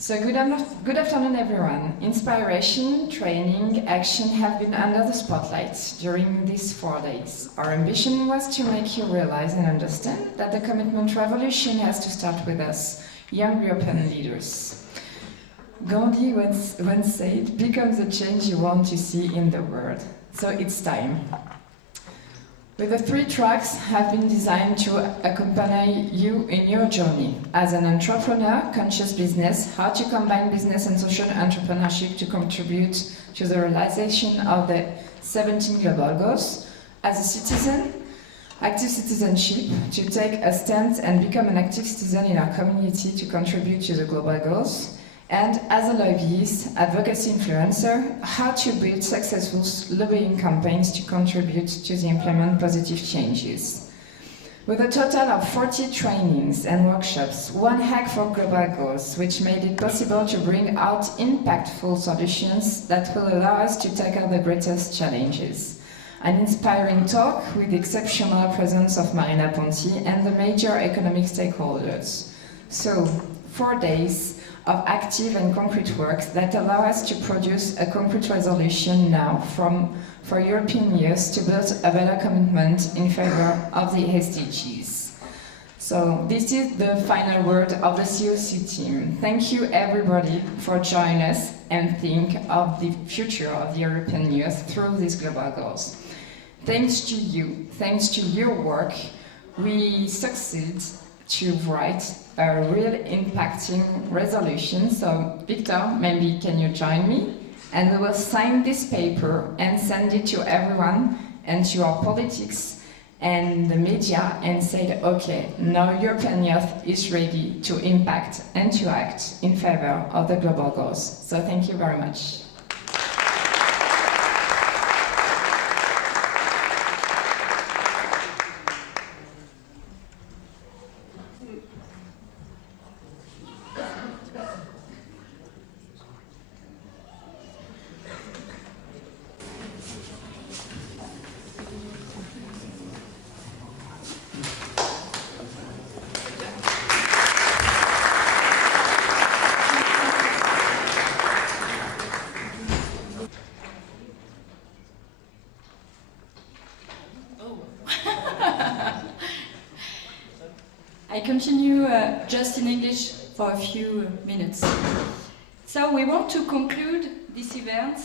So good afternoon everyone. Inspiration, training, action have been under the spotlight during these 4 days. Our ambition was to make you realize and understand that the commitment revolution has to start with us, young European leaders. Gandhi once said, "Become the change you want to see in the world." So it's time. With the 3 tracks have been designed to accompany you in your journey. As an entrepreneur, conscious business, how to combine business and social entrepreneurship to contribute to the realization of the 17 global goals. As a citizen, active citizenship, to take a stand and become an active citizen in our community to contribute to the global goals. And as a lobbyist, advocacy influencer, how to build successful lobbying campaigns to contribute to the implement positive changes. With a total of 40 trainings and workshops, 1 hack for global goals, which made it possible to bring out impactful solutions that will allow us to tackle the greatest challenges. An inspiring talk with the exceptional presence of Marina Ponti and the major economic stakeholders. So, 4 days of active and concrete work that allow us to produce a concrete resolution now for European years to build a better commitment in favor of the SDGs. So this is the final word of the COC team. Thank you everybody for joining us and think of the future of the European youth through these global goals. Thanks to you, thanks to your work, we succeed to write a real impacting resolution. So Victor, maybe can you join me? And we will sign this paper and send it to everyone and to our politics and the media and say, okay, now European youth is ready to impact and to act in favor of the global goals. So thank you very much. I continue just in English for a few minutes. So we want to conclude this event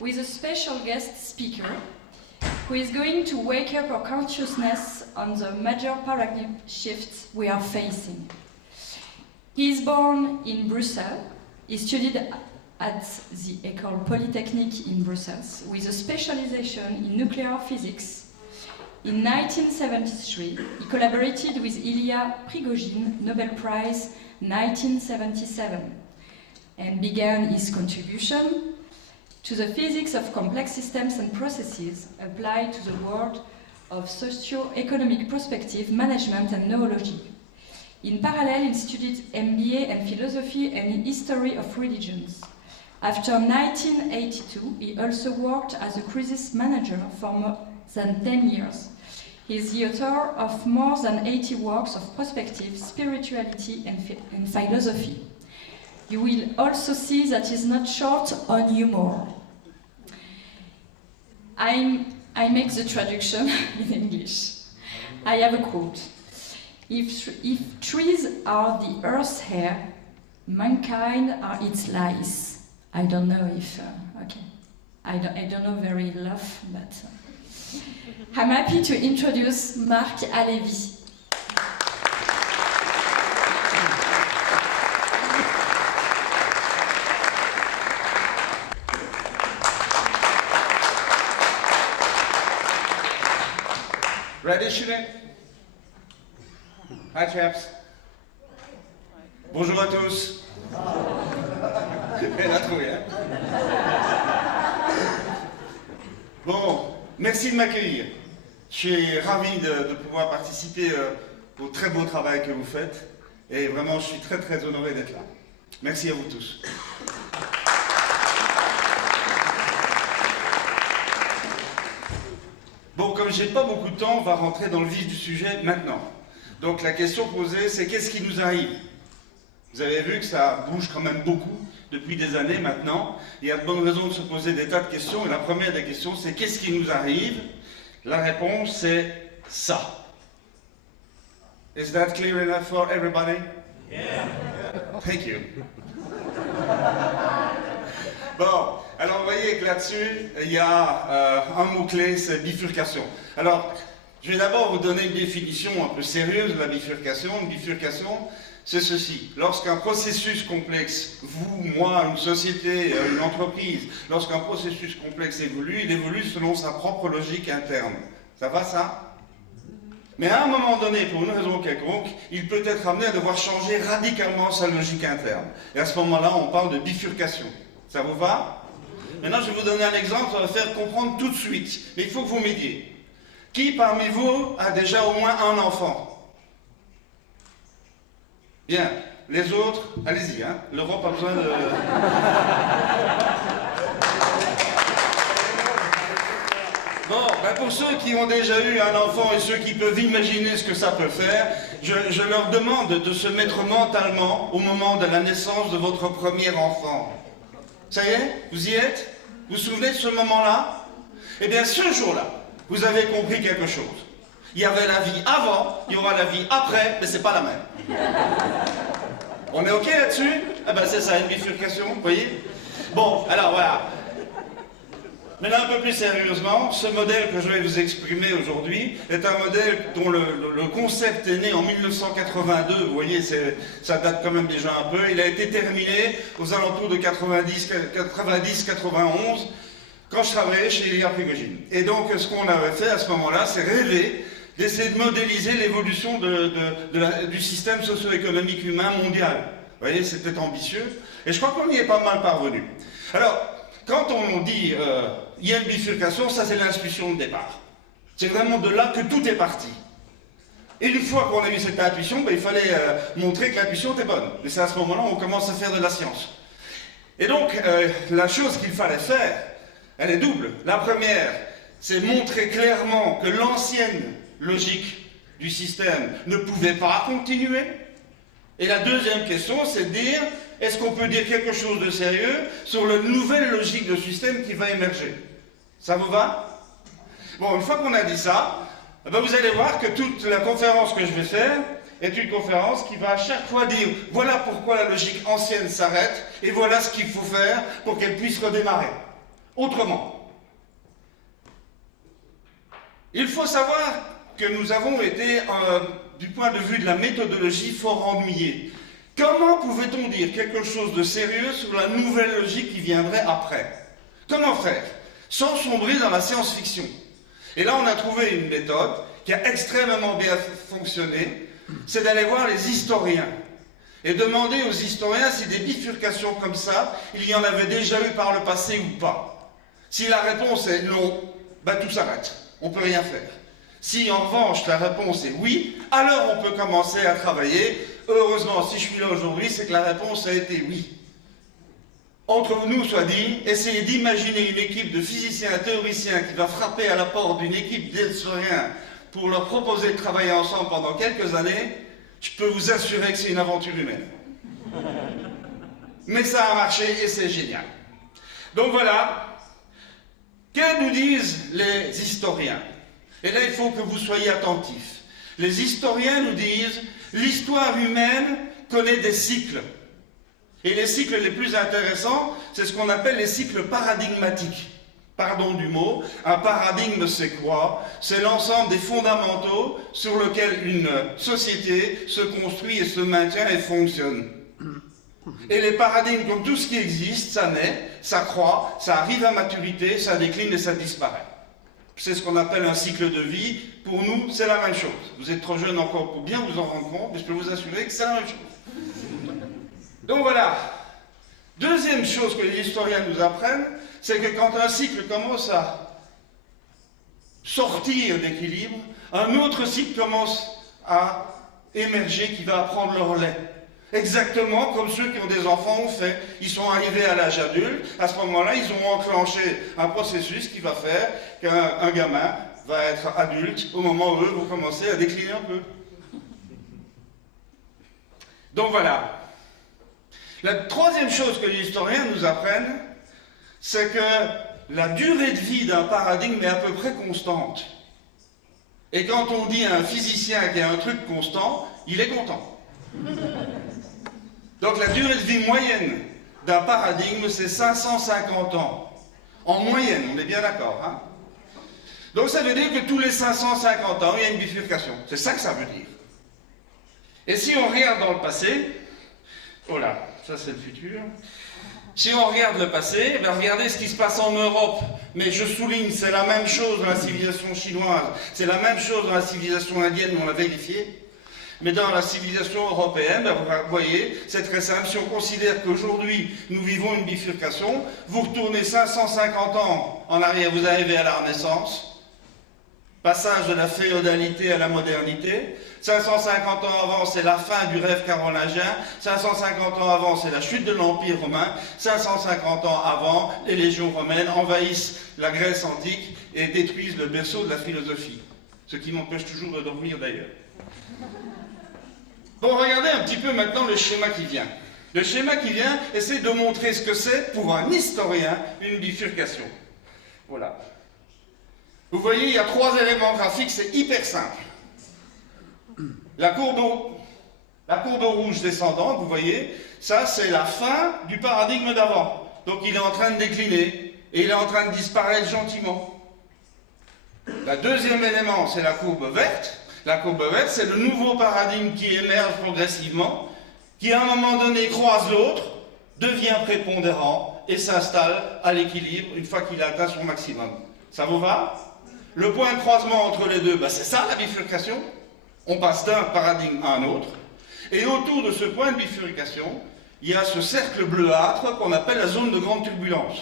with a special guest speaker who is going to wake up our consciousness on the major paradigm shifts we are facing. He is born in Brussels. He studied at the École Polytechnique in Brussels with a specialization in nuclear physics. In 1973, he collaborated with Ilya Prigozhin, Nobel Prize 1977, and began his contribution to the physics of complex systems and processes applied to the world of socio-economic perspective, management and neurology. In parallel, he studied MBA and philosophy and history of religions. After 1982, he also worked as a crisis manager for more than 10 years. He is the author of more than 80 works of perspective, spirituality and philosophy. You will also see that he's not short on humor. I make the traduction in English. I have a quote. If trees are the earth's hair, mankind are its lies. I don't know if, okay. I don't know very well, but I'm happy to introduce Marc Halévy. Ready, student? Hi, chaps. Bonjour à tous. Elle a trouvé, hein? Bon, merci de m'accueillir. Je suis ravi de pouvoir participer au très beau travail que vous faites. Et vraiment, je suis très très honoré d'être là. Merci à vous tous. Bon, comme j'ai pas beaucoup de temps, on va rentrer dans le vif du sujet maintenant. Donc la question posée, c'est qu'est-ce qui nous arrive? Vous avez vu que ça bouge quand même beaucoup depuis des années maintenant. Il y a de bonnes raisons de se poser des tas de questions. Et la première des questions, c'est qu'est-ce qui nous arrive? La réponse, c'est ça. Is that clear enough for everybody? Yeah. Thank you. Bon, alors vous voyez que là-dessus, il y a un mot-clé, c'est bifurcation. Alors, je vais d'abord vous donner une définition un peu sérieuse de la bifurcation. Une bifurcation, c'est ceci. Lorsqu'un processus complexe, vous, moi, une société, une entreprise, lorsqu'un processus complexe évolue, il évolue selon sa propre logique interne. Ça va, ça? Mais à un moment donné, pour une raison quelconque, il peut être amené à devoir changer radicalement sa logique interne. Et à ce moment-là, on parle de bifurcation. Ça vous va? Maintenant, je vais vous donner un exemple, ça va faire comprendre tout de suite. Mais il faut que vous m'aidiez. Qui parmi vous a déjà au moins un enfant? Bien. Les autres, allez-y, hein. L'Europe a besoin de... Bon, ben pour ceux qui ont déjà eu un enfant et ceux qui peuvent imaginer ce que ça peut faire, je leur demande de se mettre mentalement au moment de la naissance de votre premier enfant. Ça y est? Vous y êtes? Vous vous souvenez de ce moment-là? Eh bien, ce jour-là, vous avez compris quelque chose. Il y avait la vie avant, il y aura la vie après, mais c'est pas la même. On est OK là-dessus? Ah ben c'est ça, une bifurcation, vous voyez? Bon, alors voilà. Maintenant, un peu plus sérieusement, ce modèle que je vais vous exprimer aujourd'hui est un modèle dont le concept est né en 1982. Vous voyez, ça date quand même déjà un peu. Il a été terminé aux alentours de 90-91, quand je travaillais chez Ilya Prigogine. Et donc, ce qu'on avait fait à ce moment-là, c'est rêver d'essayer de modéliser l'évolution du système socio-économique humain mondial. Vous voyez, c'était ambitieux. Et je crois qu'on y est pas mal parvenu. Alors, quand on dit il y a une bifurcation, ça c'est l'intuition de départ. C'est vraiment de là que tout est parti. Et une fois qu'on a eu cette intuition, ben, il fallait montrer que l'intuition était bonne. Et c'est à ce moment-là qu'on commence à faire de la science. Et donc, la chose qu'il fallait faire, elle est double. La première, c'est montrer clairement que l'ancienne logique du système ne pouvait pas continuer. Et la deuxième question, c'est de dire, est-ce qu'on peut dire quelque chose de sérieux sur la nouvelle logique de système qui va émerger? Ça vous va? Bon, une fois qu'on a dit ça, ben vous allez voir que toute la conférence que je vais faire est une conférence qui va à chaque fois dire, voilà pourquoi la logique ancienne s'arrête, et voilà ce qu'il faut faire pour qu'elle puisse redémarrer. Autrement. Il faut savoir que nous avons été, du point de vue de la méthodologie, fort ennuyés. Comment pouvait-on dire quelque chose de sérieux sur la nouvelle logique qui viendrait après? Comment faire? Sans sombrer dans la science-fiction. Et là, on a trouvé une méthode qui a extrêmement bien fonctionné, c'est d'aller voir les historiens et demander aux historiens si des bifurcations comme ça, il y en avait déjà eu par le passé ou pas. Si la réponse est non, ben tout s'arrête, on ne peut rien faire. Si en revanche la réponse est oui, alors on peut commencer à travailler. Heureusement, si je suis là aujourd'hui, c'est que la réponse a été oui. Entre nous, soit dit, essayez d'imaginer une équipe de physiciens et théoriciens qui va frapper à la porte d'une équipe d'historiens pour leur proposer de travailler ensemble pendant quelques années. Je peux vous assurer que c'est une aventure humaine. Mais ça a marché et c'est génial. Donc voilà, que nous disent les historiens? Et là, il faut que vous soyez attentifs. Les historiens nous disent, l'histoire humaine connaît des cycles. Et les cycles les plus intéressants, c'est ce qu'on appelle les cycles paradigmatiques. Pardon du mot, un paradigme c'est quoi? C'est l'ensemble des fondamentaux sur lesquels une société se construit et se maintient et fonctionne. Et les paradigmes, comme tout ce qui existe, ça naît, ça croît, ça arrive à maturité, ça décline et ça disparaît. C'est ce qu'on appelle un cycle de vie. Pour nous, c'est la même chose. Vous êtes trop jeune encore pour bien vous en rendre compte, mais je peux vous assurer que c'est la même chose. Donc voilà. Deuxième chose que les historiens nous apprennent, c'est que quand un cycle commence à sortir d'équilibre, un autre cycle commence à émerger qui va prendre le relais. Exactement comme ceux qui ont des enfants ont fait. Ils sont arrivés à l'âge adulte, à ce moment-là, ils ont enclenché un processus qui va faire qu'un gamin va être adulte au moment où eux vont commencer à décliner un peu. Donc voilà. La troisième chose que les historiens nous apprennent, c'est que la durée de vie d'un paradigme est à peu près constante. Et quand on dit à un physicien qu'il y a un truc constant, il est content. Donc la durée de vie moyenne d'un paradigme, c'est 550 ans. En moyenne, on est bien d'accord, hein? Donc ça veut dire que tous les 550 ans, il y a une bifurcation. C'est ça que ça veut dire. Et si on regarde dans le passé, oh là, ça c'est le futur. Si on regarde le passé, ben regardez ce qui se passe en Europe. Mais je souligne, c'est la même chose dans la civilisation chinoise, c'est la même chose dans la civilisation indienne, on l'a vérifié. Mais dans la civilisation européenne, ben vous voyez, c'est très simple. Si on considère qu'aujourd'hui, nous vivons une bifurcation, vous retournez 550 ans en arrière, vous arrivez à la Renaissance. Passage de la féodalité à la modernité. 550 ans avant, c'est la fin du rêve carolingien. 550 ans avant, c'est la chute de l'Empire romain. 550 ans avant, les légions romaines envahissent la Grèce antique et détruisent le berceau de la philosophie. Ce qui m'empêche toujours de dormir d'ailleurs. Bon, regardez un petit peu maintenant le schéma qui vient. Le schéma qui vient essaie de montrer ce que c'est, pour un historien, une bifurcation. Voilà. Vous voyez, il y a 3 éléments graphiques, c'est hyper simple. La courbe rouge descendante, vous voyez, ça c'est la fin du paradigme d'avant. Donc il est en train de décliner et il est en train de disparaître gentiment. Le deuxième élément, c'est la courbe verte. La courbe verte, c'est le nouveau paradigme qui émerge progressivement, qui à un moment donné croise l'autre, devient prépondérant et s'installe à l'équilibre une fois qu'il a atteint son maximum. Ça vous va ? Le point de croisement entre les deux, ben c'est ça la bifurcation. On passe d'un paradigme à un autre. Et autour de ce point de bifurcation, il y a ce cercle bleuâtre qu'on appelle la zone de grande turbulence.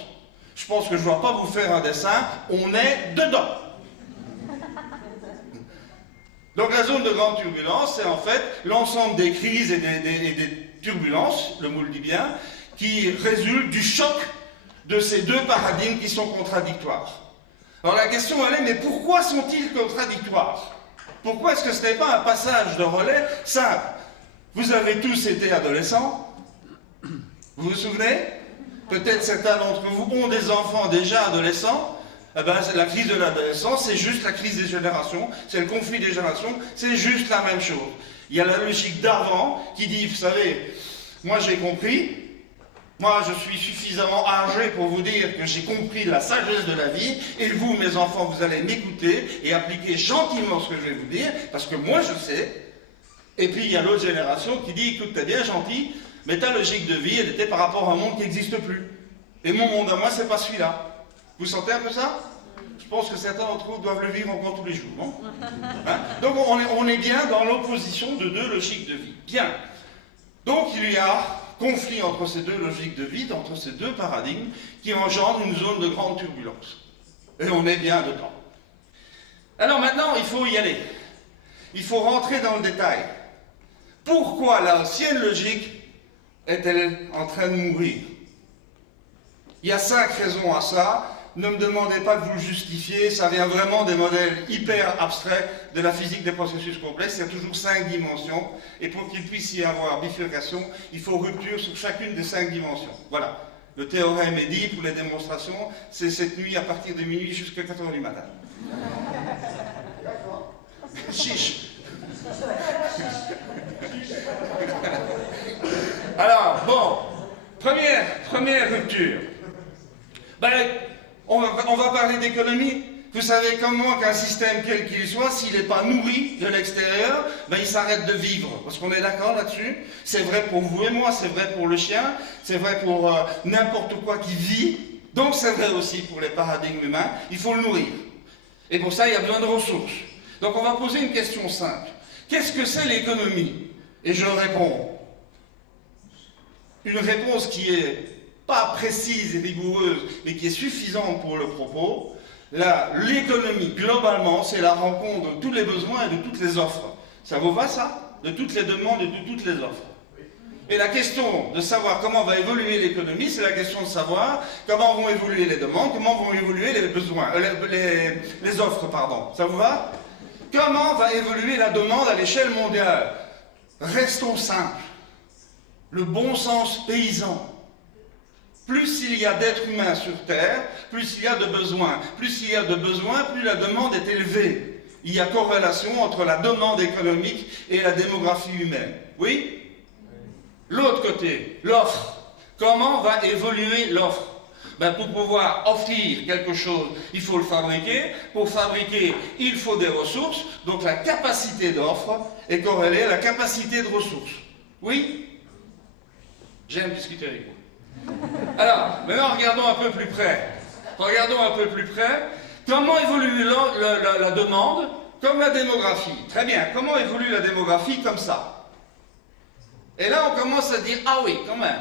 Je pense que je ne dois pas vous faire un dessin, on est dedans. Donc la zone de grande turbulence, c'est en fait l'ensemble des crises et des turbulences, le mot le dit bien, qui résultent du choc de ces deux paradigmes qui sont contradictoires. Alors la question elle est, mais pourquoi sont-ils contradictoires? Pourquoi est-ce que ce n'est pas un passage de relais simple? Vous avez tous été adolescents, vous vous souvenez? Peut-être certains d'entre vous ont des enfants déjà adolescents. Eh ben, la crise de l'adolescence, c'est juste la crise des générations, c'est le conflit des générations, c'est juste la même chose. Il y a la logique d'avant qui dit, vous savez, moi j'ai compris, moi je suis suffisamment âgé pour vous dire que j'ai compris la sagesse de la vie, et vous, mes enfants, vous allez m'écouter et appliquer gentiment ce que je vais vous dire, parce que moi je sais. Et puis il y a l'autre génération qui dit, écoute, t'es bien gentil, mais ta logique de vie, elle était par rapport à un monde qui n'existe plus. Et mon monde à moi, c'est pas celui-là. Vous sentez un peu ça? Je pense que certains d'entre vous doivent le vivre encore tous les jours, non? Hein? Donc on est bien dans l'opposition de deux logiques de vie. Bien. Donc il y a conflit entre ces deux logiques de vie, entre ces deux paradigmes, qui engendrent une zone de grande turbulence. Et on est bien dedans. Alors maintenant, il faut y aller. Il faut rentrer dans le détail. Pourquoi l'ancienne logique est-elle en train de mourir? Il y a 5 raisons à ça. Ne me demandez pas de vous le justifier, ça vient vraiment des modèles hyper abstraits de la physique des processus complexes. Il y a toujours 5 dimensions, et pour qu'il puisse y avoir bifurcation, il faut rupture sur chacune des 5 dimensions. Voilà. Le théorème est dit pour les démonstrations, c'est cette nuit à partir de minuit jusqu'à 4 h du matin. Chiche. Alors, bon, première rupture. Ben, on va parler d'économie. Vous savez comme moi qu'un système quel qu'il soit, s'il n'est pas nourri de l'extérieur, ben il s'arrête de vivre. Parce qu'on est d'accord là-dessus. C'est vrai pour vous et moi, c'est vrai pour le chien, c'est vrai pour n'importe quoi qui vit. Donc c'est vrai aussi pour les paradigmes humains, il faut le nourrir. Et pour ça, il y a besoin de ressources. Donc on va poser une question simple. Qu'est-ce que c'est l'économie? Et je réponds. Une réponse qui est pas précise et rigoureuse, mais qui est suffisante pour le propos. L'économie, globalement, c'est la rencontre de tous les besoins et de toutes les offres. Ça vous va, ça? De toutes les demandes et de toutes les offres. Et la question de savoir comment va évoluer l'économie, c'est la question de savoir comment vont évoluer les demandes, comment vont évoluer les besoins, les offres, pardon. Ça vous va? Comment va évoluer la demande à l'échelle mondiale? Restons simples. le bon sens paysan. Plus il y a d'êtres humains sur Terre, plus il y a de besoins. Plus il y a de besoins, plus la demande est élevée. Il y a corrélation entre la demande économique et la démographie humaine. Oui? L'autre côté, l'offre. Comment va évoluer l'offre? Ben, pour pouvoir offrir quelque chose, il faut le fabriquer. Pour fabriquer, il faut des ressources. Donc la capacité d'offre est corrélée à la capacité de ressources. Oui? J'aime discuter avec vous. Alors, maintenant regardons un peu plus près. Regardons un peu plus près. Comment évolue la demande? Comme la démographie. Très bien. Comment évolue la démographie? Comme ça. Et là, on commence à dire, ah oui, quand même.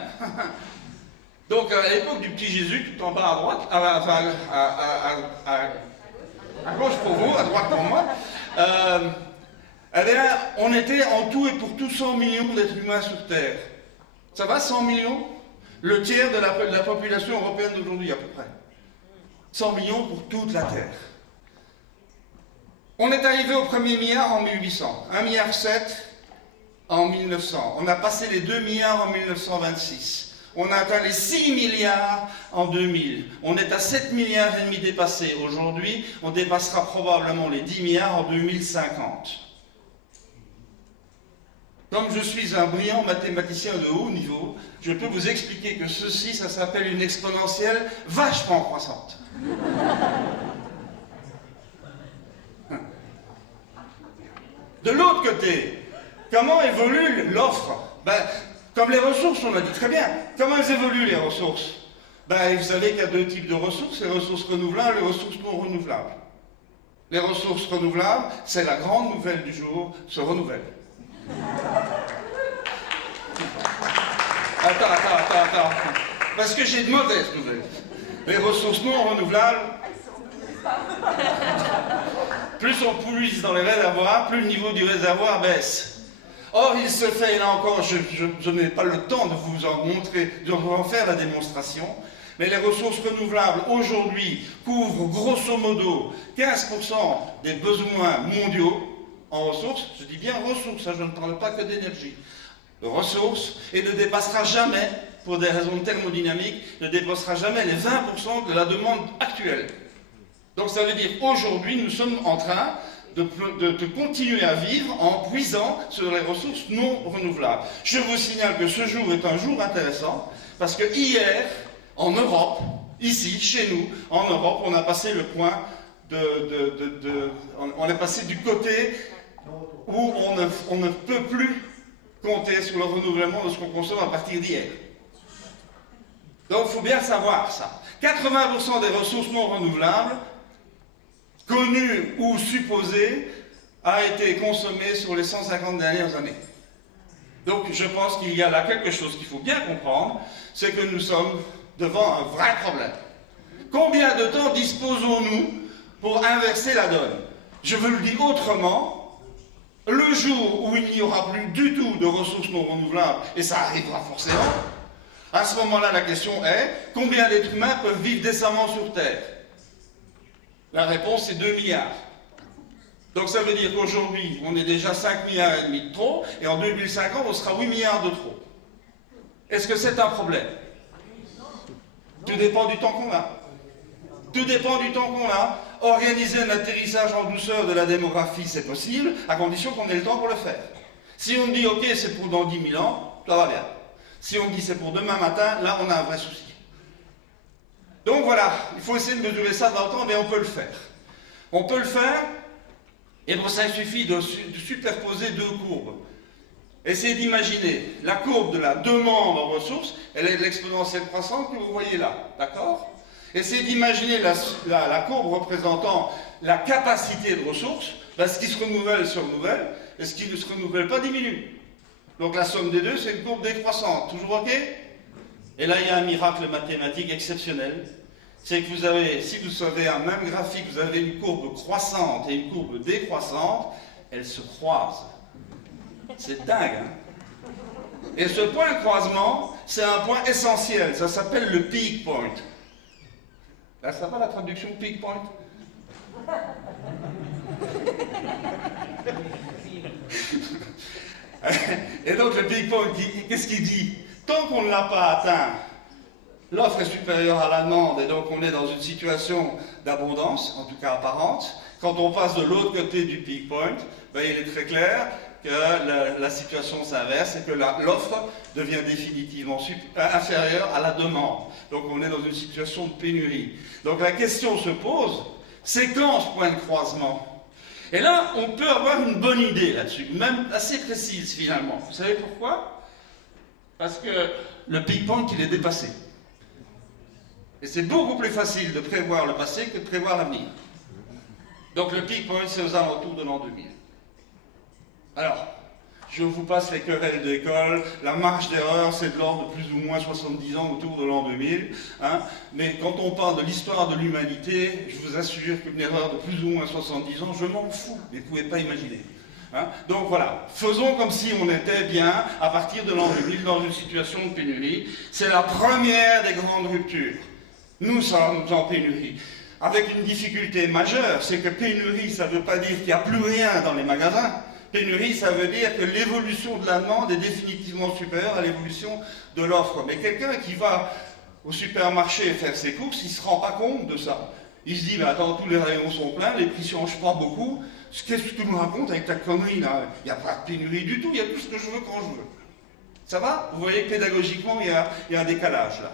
Donc, à l'époque du petit Jésus, tout en bas à droite, enfin, à gauche pour vous, à droite pour moi, eh bien, on était en tout et pour tout 100 millions d'êtres humains sur Terre. Ça va, 100 millions? Le tiers de la population européenne d'aujourd'hui, à peu près. 100 millions pour toute la Terre. On est arrivé au premier milliard en 1800, 1,7 milliard en 1900. On a passé les 2 milliards en 1926. On a atteint les 6 milliards en 2000. On est à 7 milliards et demi dépassés. Aujourd'hui, on dépassera probablement les 10 milliards en 2050. Comme je suis un brillant mathématicien de haut niveau, je peux vous expliquer que ceci, ça s'appelle une exponentielle vachement croissante. De l'autre côté, comment évolue l'offre? Ben, comme les ressources, on a dit très bien. Comment elles évoluent, les ressources? Ben, vous savez qu'il y a deux types de ressources, les ressources renouvelables et les ressources non renouvelables. Les ressources renouvelables, c'est la grande nouvelle du jour, se renouvellent. Attends. Parce que j'ai de mauvaises nouvelles. Les ressources non renouvelables, plus on puise dans les réservoirs, plus le niveau du réservoir baisse. Or, il se fait, et là encore, je n'ai pas le temps de vous en montrer, de vous en faire la démonstration, mais les ressources renouvelables, aujourd'hui, couvrent grosso modo 15% des besoins mondiaux en ressources. Je dis bien ressources, hein, je ne parle pas que d'énergie. Ressources, et ne dépassera jamais, pour des raisons thermodynamiques, ne dépassera jamais les 20% de la demande actuelle. Donc ça veut dire qu'aujourd'hui, nous sommes en train de continuer à vivre en puisant sur les ressources non renouvelables. Je vous signale que ce jour est un jour intéressant, parce que hier, en Europe, ici, chez nous, en Europe, on a passé le point on est passé du côté où on ne peut plus compter sur le renouvellement de ce qu'on consomme à partir d'hier. Donc il faut bien savoir ça. 80% des ressources non renouvelables, connues ou supposées, a été consommée sur les 150 dernières années. Donc je pense qu'il y a là quelque chose qu'il faut bien comprendre, c'est que nous sommes devant un vrai problème. Combien de temps disposons-nous pour inverser la donne? Je veux le dire autrement, le jour où il n'y aura plus du tout de ressources non renouvelables, et ça arrivera forcément, à ce moment-là, la question est, combien d'êtres humains peuvent vivre décemment sur Terre? La réponse est 2 milliards. Donc ça veut dire qu'aujourd'hui, on est déjà 5 milliards et demi de trop, et en 2050, on sera 8 milliards de trop. Est-ce que c'est un problème? Tout dépend du temps qu'on a. Tout dépend du temps qu'on a. Organiser un atterrissage en douceur de la démographie, c'est possible, à condition qu'on ait le temps pour le faire. Si on dit, ok, c'est pour dans 10 000 ans, ça va bien. Si on dit c'est pour demain matin, là, on a un vrai souci. Donc voilà, il faut essayer de mesurer ça dans le temps, mais on peut le faire. On peut le faire, et pour ça, il suffit de superposer deux courbes. Essayez d'imaginer la courbe de la demande en ressources, elle est de l'exponentielle croissante que vous voyez là, d'accord? Essayez d'imaginer la courbe représentant la capacité de ressources, ben, ce qui se renouvelle se renouvelle, et ce qui ne se renouvelle pas diminue. Donc la somme des deux, c'est une courbe décroissante. Toujours OK? Et là, il y a un miracle mathématique exceptionnel. C'est que vous avez, si vous avez un même graphique, vous avez une courbe croissante et une courbe décroissante, elles se croisent. C'est dingue, hein? Et ce point de croisement, c'est un point essentiel. Ça s'appelle le peak point. Là, ça va la traduction peak point? Et donc le peak point, qu'est-ce qu'il dit? Tant qu'on ne l'a pas atteint, l'offre est supérieure à la demande et donc on est dans une situation d'abondance, en tout cas apparente. Quand on passe de l'autre côté du peak point, ben, il est très clair que la situation s'inverse et que l'offre devient définitivement inférieure à la demande. Donc on est dans une situation de pénurie. Donc la question se pose, c'est quand ce point de croisement? Et là, on peut avoir une bonne idée là-dessus, même assez précise finalement. Vous savez pourquoi? Parce que le peak point, il est dépassé. Et c'est beaucoup plus facile de prévoir le passé que de prévoir l'avenir. Donc le peak point, c'est aux alentours de l'an 2000. Alors, je vous passe les querelles d'école, la marge d'erreur, c'est de l'ordre de plus ou moins 70 ans autour de l'an 2000. Hein, mais quand on parle de l'histoire de l'humanité, je vous assure qu'une erreur de plus ou moins 70 ans, je m'en fous, mais vous ne pouvez pas imaginer. Hein, donc voilà, faisons comme si on était bien, à partir de l'an 2000, dans une situation de pénurie. C'est la première des grandes ruptures. Nous sommes en pénurie. Avec une difficulté majeure, c'est que pénurie, ça ne veut pas dire qu'il n'y a plus rien dans les magasins. Pénurie, ça veut dire que l'évolution de la demande est définitivement supérieure à l'évolution de l'offre. Mais quelqu'un qui va au supermarché faire ses courses, il ne se rend pas compte de ça. Il se dit, mais attends, tous les rayons sont pleins, les prix ne changent pas beaucoup. Qu'est-ce que tu me racontes avec ta connerie là? Il n'y a pas de pénurie du tout, il y a tout ce que je veux quand je veux. Ça va? Vous voyez que pédagogiquement, il y a un décalage là.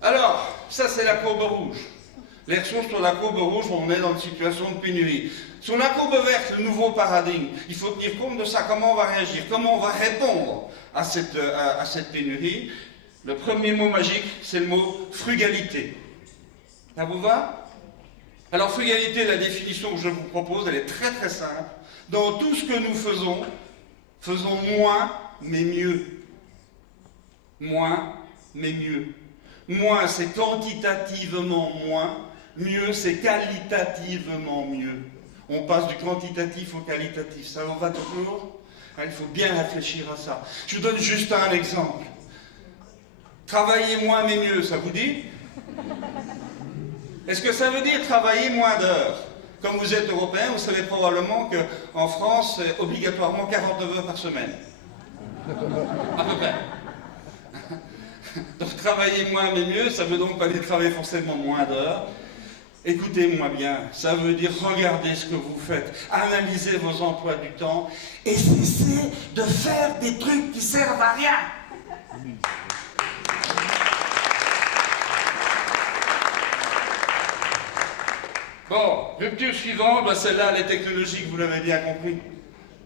Alors, ça c'est la courbe rouge. Les ressources sur la courbe rouge, on est dans une situation de pénurie. Sur la courbe verte, le nouveau paradigme, il faut tenir compte de ça, comment on va réagir, comment on va répondre à cette pénurie. Le premier mot magique, c'est le mot frugalité. Ça vous va? Alors frugalité, la définition que je vous propose, elle est très très simple. Dans tout ce que nous faisons, faisons moins mais mieux. Moins mais mieux. Moins, c'est quantitativement moins. Mieux, c'est qualitativement mieux. On passe du quantitatif au qualitatif. Ça en va toujours? Il faut bien réfléchir à ça. Je vous donne juste un exemple. Travailler moins mais mieux, ça vous dit? Est-ce que ça veut dire travailler moins d'heures? Comme vous êtes européen, vous savez probablement qu'en France, c'est obligatoirement 49 heures par semaine. À peu près. Donc travailler moins mais mieux, ça veut donc pas dire travailler forcément moins d'heures. Écoutez-moi bien, ça veut dire regarder ce que vous faites, analyser vos emplois du temps et cesser de faire des trucs qui servent à rien. Bon, rupture suivante, ben celle-là, les technologies, vous l'avez bien compris.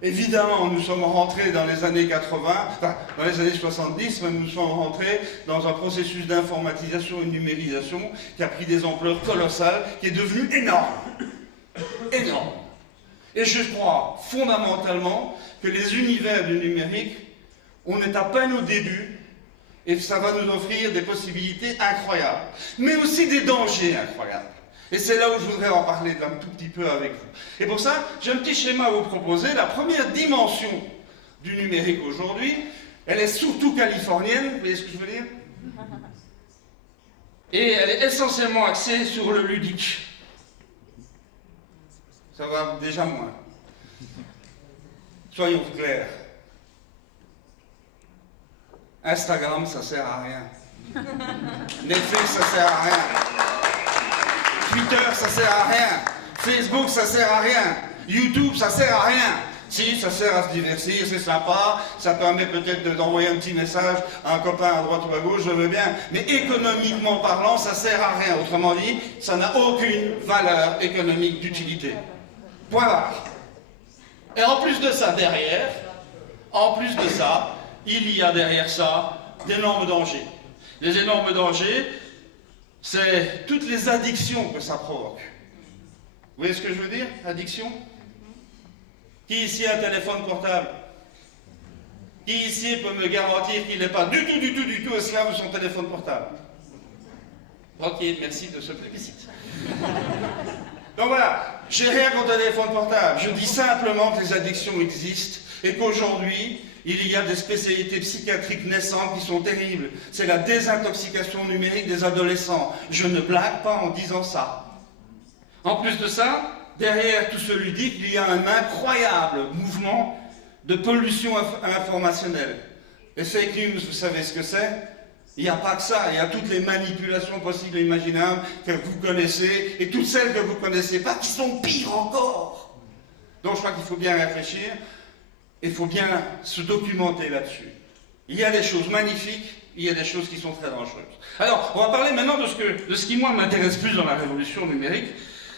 Évidemment, nous sommes rentrés dans les années 80, enfin, dans les années 70, même nous sommes rentrés dans un processus d'informatisation et de numérisation qui a pris des ampleurs colossales, qui est devenu énorme. Énorme. Et je crois fondamentalement que les univers du numérique, on est à peine au début, et ça va nous offrir des possibilités incroyables, mais aussi des dangers incroyables. Et c'est là où je voudrais en parler un tout petit peu avec vous. Et pour ça, j'ai un petit schéma à vous proposer. La première dimension du numérique aujourd'hui, elle est surtout californienne, vous voyez ce que je veux dire? Et elle est essentiellement axée sur le ludique. Ça va déjà moins. Soyons clairs. Instagram, ça sert à rien. Netflix, ça sert à rien. Twitter, ça sert à rien. Facebook, ça sert à rien. YouTube, ça sert à rien. Si, ça sert à se divertir, c'est sympa, ça permet peut-être d'envoyer un petit message à un copain à droite ou à gauche, je veux bien, mais économiquement parlant, ça sert à rien. Autrement dit, ça n'a aucune valeur économique d'utilité. Point barre. Et en plus de ça, il y a derrière ça d'énormes dangers. Les énormes dangers, c'est toutes les addictions que ça provoque. Vous voyez ce que je veux dire, addiction? Qui ici a un téléphone portable? Qui ici peut me garantir qu'il n'est pas du tout esclave de son téléphone portable? Ok, merci de ce plébiscite. Donc voilà, j'ai rien contre le téléphone portable. Je dis simplement que les addictions existent et qu'aujourd'hui, il y a des spécialités psychiatriques naissantes qui sont terribles. C'est la désintoxication numérique des adolescents. Je ne blague pas en disant ça. En plus de ça, derrière tout ce ludique, il y a un incroyable mouvement de pollution informationnelle. Les fake news, vous savez ce que c'est? Il n'y a pas que ça, il y a toutes les manipulations possibles et imaginables que vous connaissez, et toutes celles que vous ne connaissez pas, qui sont pires encore. Donc je crois qu'il faut bien réfléchir, il faut bien se documenter là-dessus. Il y a des choses magnifiques, il y a des choses qui sont très dangereuses. Alors, on va parler maintenant de ce qui, moi, m'intéresse plus dans la révolution numérique.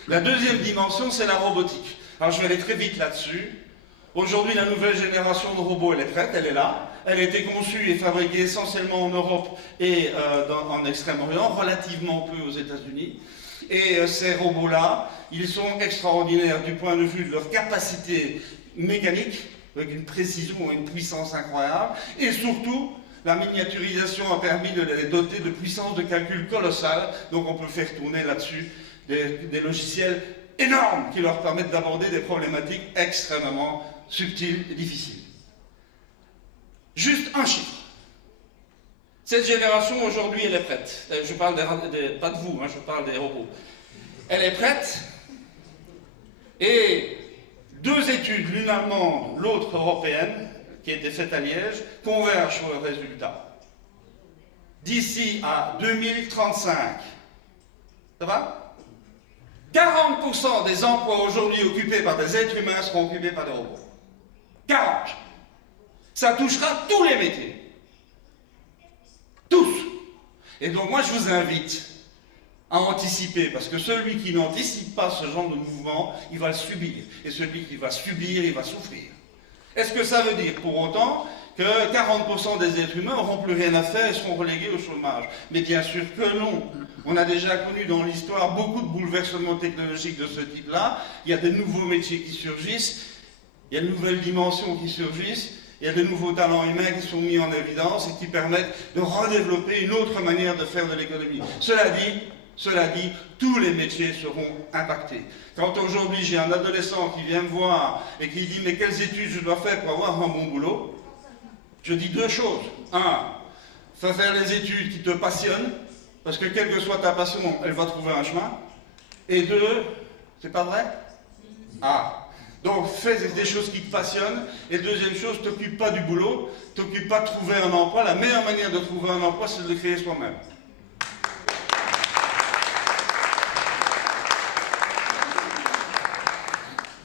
La deuxième dimension, c'est la robotique. Alors, je vais aller très vite là-dessus. Aujourd'hui, la nouvelle génération de robots, elle est prête, elle est là. Elle a été conçue et fabriquée essentiellement en Europe et en Extrême-Orient, relativement peu aux États-Unis. Et ces robots-là, ils sont extraordinaires du point de vue de leur capacité mécanique, avec une précision et une puissance incroyable, et surtout, la miniaturisation a permis de les doter de puissance de calcul colossale, donc on peut faire tourner là-dessus des logiciels énormes qui leur permettent d'aborder des problématiques extrêmement subtiles et difficiles. Juste un chiffre. Cette génération, aujourd'hui, elle est prête. Je parle pas de vous, hein, je parle des robots. Elle est prête, et 2 études, l'une allemande, l'autre européenne, qui a été faite à Liège, convergent sur le résultat. D'ici à 2035, ça va? 40% des emplois aujourd'hui occupés par des êtres humains seront occupés par des robots. 40. Ça touchera tous les métiers. Tous. Et donc moi je vous invite à anticiper, parce que celui qui n'anticipe pas ce genre de mouvement, il va le subir. Et celui qui va subir, il va souffrir. Est-ce que ça veut dire pour autant que 40% des êtres humains n'auront plus rien à faire et seront relégués au chômage? Mais bien sûr que non. On a déjà connu dans l'histoire beaucoup de bouleversements technologiques de ce type-là. Il y a de nouveaux métiers qui surgissent, il y a de nouvelles dimensions qui surgissent, il y a de nouveaux talents humains qui sont mis en évidence et qui permettent de redévelopper une autre manière de faire de l'économie. Cela dit, tous les métiers seront impactés. Quand aujourd'hui j'ai un adolescent qui vient me voir et qui dit « mais quelles études je dois faire pour avoir un bon boulot ?» Je dis 2 choses. 1, fais faire les études qui te passionnent, parce que quelle que soit ta passion, elle va trouver un chemin. Et 2, c'est pas vrai? Donc fais des choses qui te passionnent. Et deuxième chose, t'occupe pas du boulot, t'occupe pas de trouver un emploi. La meilleure manière de trouver un emploi, c'est de le créer soi-même.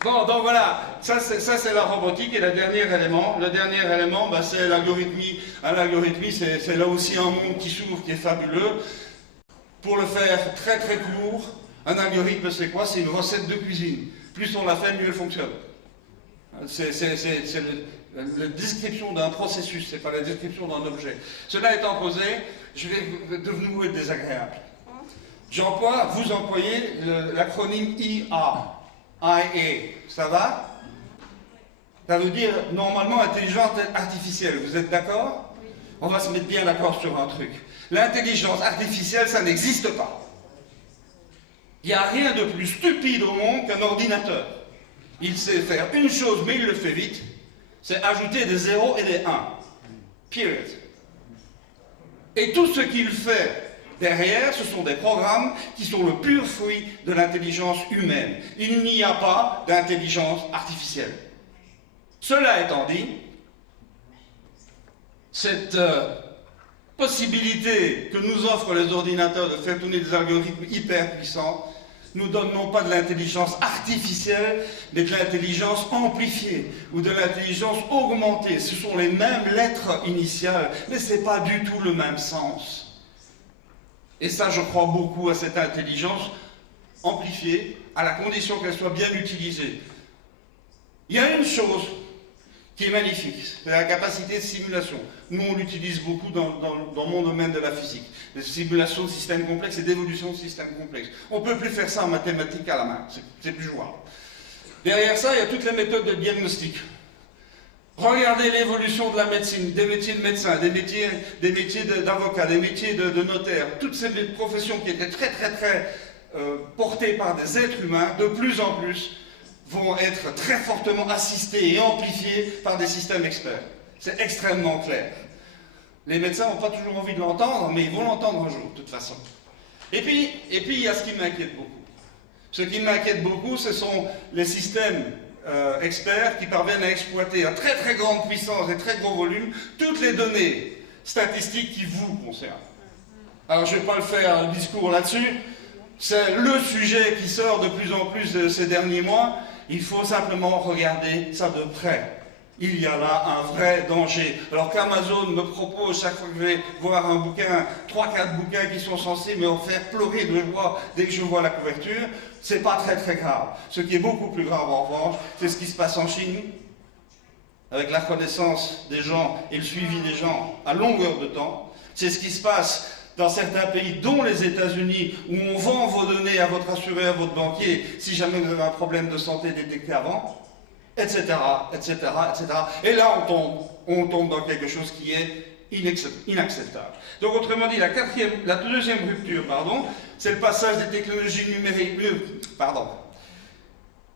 Bon, donc voilà, ça c'est la robotique. Et le dernier élément, c'est l'algorithmie. L'algorithmie, c'est là aussi un monde qui s'ouvre, qui est fabuleux. Pour le faire très très court, un algorithme c'est quoi? C'est une recette de cuisine. Plus on la fait, mieux elle fonctionne. C'est la description d'un processus, c'est pas la description d'un objet. Cela étant posé, je vais devenir désagréable. Vous employez l'acronyme IA. Ça va? Ça veut dire normalement intelligence artificielle. Vous êtes d'accord? On va se mettre bien d'accord sur un truc. L'intelligence artificielle, ça n'existe pas. Il n'y a rien de plus stupide au monde qu'un ordinateur. Il sait faire une chose, mais il le fait vite. C'est ajouter des 0 et des 1. Period. Et tout ce qu'il fait derrière, ce sont des programmes qui sont le pur fruit de l'intelligence humaine. Il n'y a pas d'intelligence artificielle. Cela étant dit, cette possibilité que nous offrent les ordinateurs de faire tourner des algorithmes hyper puissants nous donne non pas de l'intelligence artificielle, mais de l'intelligence amplifiée ou de l'intelligence augmentée. Ce sont les mêmes lettres initiales, mais ce n'est pas du tout le même sens. Et ça, je crois beaucoup à cette intelligence amplifiée, à la condition qu'elle soit bien utilisée. Il y a une chose qui est magnifique, c'est la capacité de simulation. Nous, on l'utilise beaucoup dans mon domaine de la physique. Les simulations de systèmes complexes et d'évolution de systèmes complexes. On ne peut plus faire ça en mathématiques à la main, c'est plus jouable. Derrière ça, il y a toutes les méthodes de diagnostic. Regardez l'évolution de la médecine, des métiers de médecins, des métiers d'avocats, des métiers de notaires, toutes ces professions qui étaient très portées par des êtres humains, de plus en plus, vont être très fortement assistés et amplifiés par des systèmes experts. C'est extrêmement clair. Les médecins n'ont pas toujours envie de l'entendre, mais ils vont l'entendre un jour, de toute façon. Et puis il y a ce qui m'inquiète beaucoup. Ce qui m'inquiète beaucoup, ce sont les systèmes experts qui parviennent à exploiter à très très grande puissance et très gros volume toutes les données statistiques qui vous concernent. Alors je ne vais pas le faire un discours là-dessus, c'est le sujet qui sort de plus en plus de ces derniers mois, il faut simplement regarder ça de près. Il y a là un vrai danger. Alors qu'Amazon me propose, chaque fois que je vais voir un bouquin, 3-4 bouquins qui sont censés me faire pleurer de joie dès que je vois la couverture, c'est pas très très grave. Ce qui est beaucoup plus grave en revanche, c'est ce qui se passe en Chine, avec la reconnaissance des gens et le suivi des gens à longueur de temps. C'est ce qui se passe dans certains pays, dont les États-Unis, où on vend vos données à votre assureur, à votre banquier, si jamais vous avez un problème de santé détecté avant, etc., etc., etc. Et là, on tombe dans quelque chose qui est inacceptable. Donc, autrement dit, la deuxième rupture, c'est le passage des technologies numériques,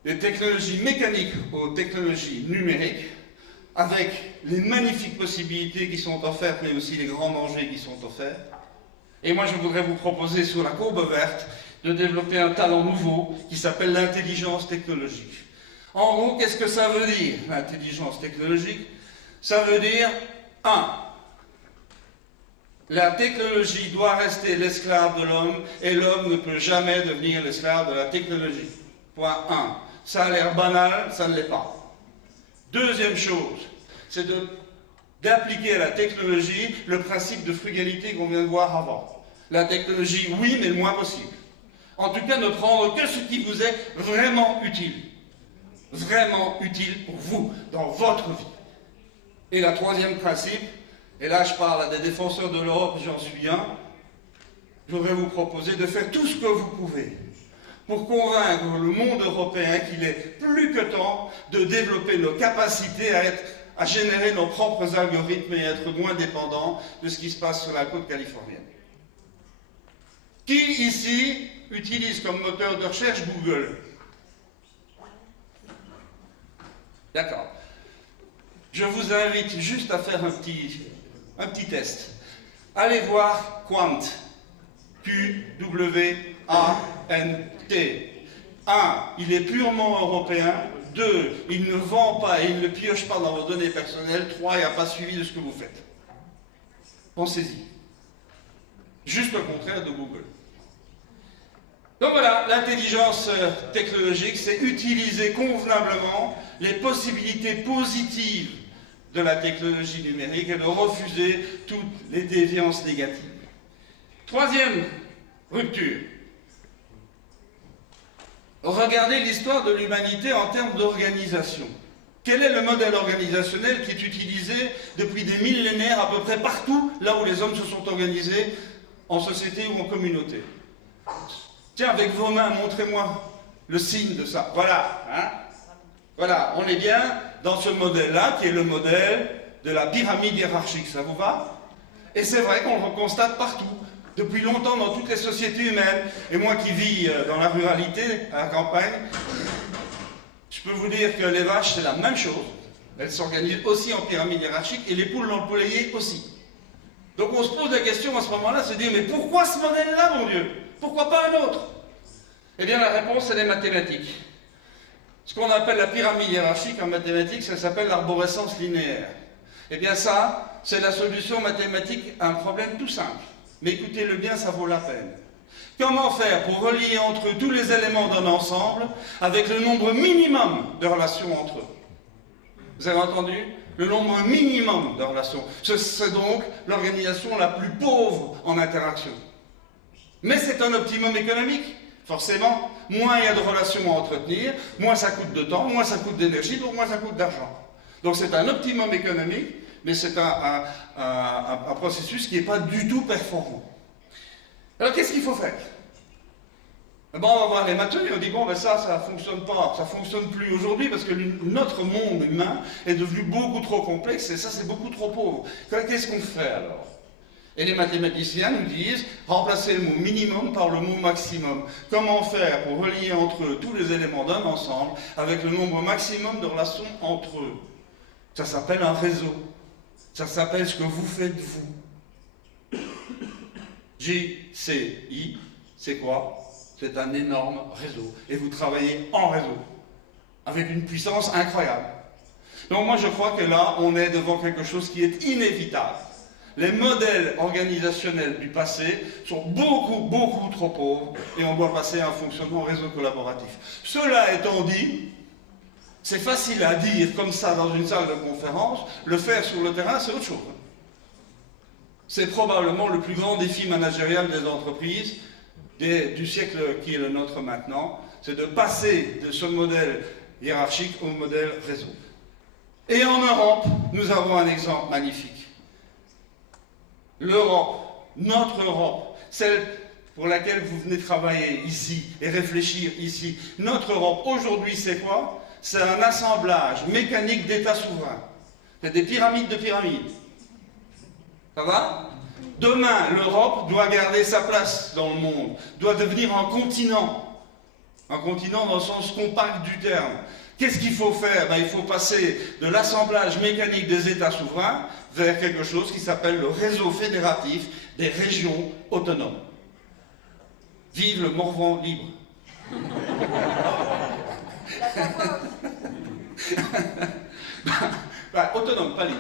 des technologies mécaniques aux technologies numériques, avec les magnifiques possibilités qui sont offertes, mais aussi les grands dangers qui sont offerts. Et moi, je voudrais vous proposer, sur la courbe verte, de développer un talent nouveau qui s'appelle l'intelligence technologique. En gros, qu'est-ce que ça veut dire, l'intelligence technologique? Ça veut dire, 1. La technologie doit rester l'esclave de l'homme et l'homme ne peut jamais devenir l'esclave de la technologie. Point 1. Ça a l'air banal, ça ne l'est pas. Deuxième chose, c'est d'appliquer à la technologie le principe de frugalité qu'on vient de voir avant. La technologie, oui, mais le moins possible. En tout cas, ne prendre que ce qui vous est vraiment utile. Vraiment utile pour vous, dans votre vie. Et le troisième principe, et là je parle à des défenseurs de l'Europe, j'en suis un, je voudrais vous proposer de faire tout ce que vous pouvez pour convaincre le monde européen qu'il est plus que temps de développer nos capacités à générer nos propres algorithmes et être moins dépendants de ce qui se passe sur la côte californienne. Qui ici utilise comme moteur de recherche Google? D'accord. Je vous invite juste à faire un petit test. Allez voir Qwant. Q-W-A-N-T. 1. Il est purement européen. 2. Il ne vend pas et il ne pioche pas dans vos données personnelles. 3. Il n'a pas suivi de ce que vous faites. Pensez-y. Juste le contraire de Google. Donc voilà, l'intelligence technologique, c'est utiliser convenablement les possibilités positives de la technologie numérique et de refuser toutes les déviances négatives. Troisième rupture. Regardez l'histoire de l'humanité en termes d'organisation. Quel est le modèle organisationnel qui est utilisé depuis des millénaires à peu près partout, là où les hommes se sont organisés, en société ou en communauté? Tiens, avec vos mains, montrez-moi le signe de ça. Voilà, hein? Voilà, on est bien dans ce modèle-là, qui est le modèle de la pyramide hiérarchique. Ça vous va? Et c'est vrai qu'on le constate partout, depuis longtemps dans toutes les sociétés humaines. Et moi qui vis dans la ruralité, à la campagne, je peux vous dire que les vaches, c'est la même chose. Elles s'organisent aussi en pyramide hiérarchique, et les poules dans le poulailler aussi. Donc on se pose la question à ce moment-là, se dire, mais pourquoi ce modèle-là, mon Dieu? Pourquoi pas un autre? Eh bien, la réponse, c'est les mathématiques. Ce qu'on appelle la pyramide hiérarchique en mathématiques, ça s'appelle l'arborescence linéaire. Eh bien ça, c'est la solution mathématique à un problème tout simple. Mais écoutez-le bien, ça vaut la peine. Comment faire pour relier entre eux tous les éléments d'un ensemble avec le nombre minimum de relations entre eux? Vous avez entendu? Le nombre minimum de relations. C'est donc l'organisation la plus pauvre en interaction. Mais c'est un optimum économique. Forcément, moins il y a de relations à entretenir, moins ça coûte de temps, moins ça coûte d'énergie, donc moins ça coûte d'argent. Donc c'est un optimum économique, mais c'est un processus qui n'est pas du tout performant. Alors qu'est-ce qu'il faut faire? Bon, on va voir les matheux et on dit, bon, ben ça fonctionne pas, ça fonctionne plus aujourd'hui parce que notre monde humain est devenu beaucoup trop complexe et ça c'est beaucoup trop pauvre. Qu'est-ce qu'on fait alors? Et les mathématiciens nous disent, remplacer le mot minimum par le mot maximum. Comment faire pour relier entre eux tous les éléments d'un ensemble avec le nombre maximum de relations entre eux? Ça s'appelle un réseau. Ça s'appelle ce que vous faites vous. JCI, c'est quoi? C'est un énorme réseau. Et vous travaillez en réseau. avec une puissance incroyable. Donc moi je crois que là, on est devant quelque chose qui est inévitable. Les modèles organisationnels du passé sont beaucoup trop pauvres et on doit passer à un fonctionnement réseau collaboratif. Cela étant dit, c'est facile à dire comme ça dans une salle de conférence, le faire sur le terrain c'est autre chose. C'est probablement le plus grand défi managérial des entreprises du siècle qui est le nôtre maintenant, c'est de passer de ce modèle hiérarchique au modèle réseau. Et en Europe, nous avons un exemple magnifique. L'Europe, notre Europe, celle pour laquelle vous venez travailler ici et réfléchir ici, notre Europe, aujourd'hui, c'est quoi? C'est un assemblage mécanique d'États souverains. C'est des pyramides de pyramides. Ça va? Demain, l'Europe doit garder sa place dans le monde, doit devenir un continent. Un continent dans le sens compact du terme. Qu'est-ce qu'il faut faire? Il faut passer de l'assemblage mécanique des États souverains vers quelque chose qui s'appelle le réseau fédératif des régions autonomes. Vive le Morvan libre. Autonome, pas libre.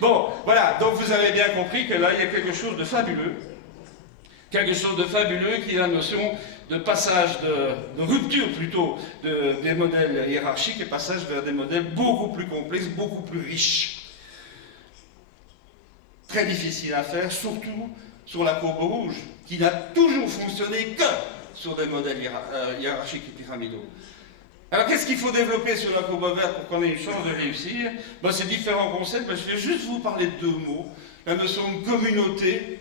Bon, voilà, donc vous avez bien compris que là, il y a quelque chose de fabuleux. Quelque chose de fabuleux qui est la notion de passage, de rupture plutôt, des modèles hiérarchiques et passage vers des modèles beaucoup plus complexes, beaucoup plus riches. Très difficile à faire, surtout sur la courbe rouge, qui n'a toujours fonctionné que sur des modèles hiérarchiques et pyramidaux. Alors qu'est-ce qu'il faut développer sur la courbe verte pour qu'on ait une chance de réussir? C'est différents concepts, je vais juste vous parler de deux mots. La notion de communauté,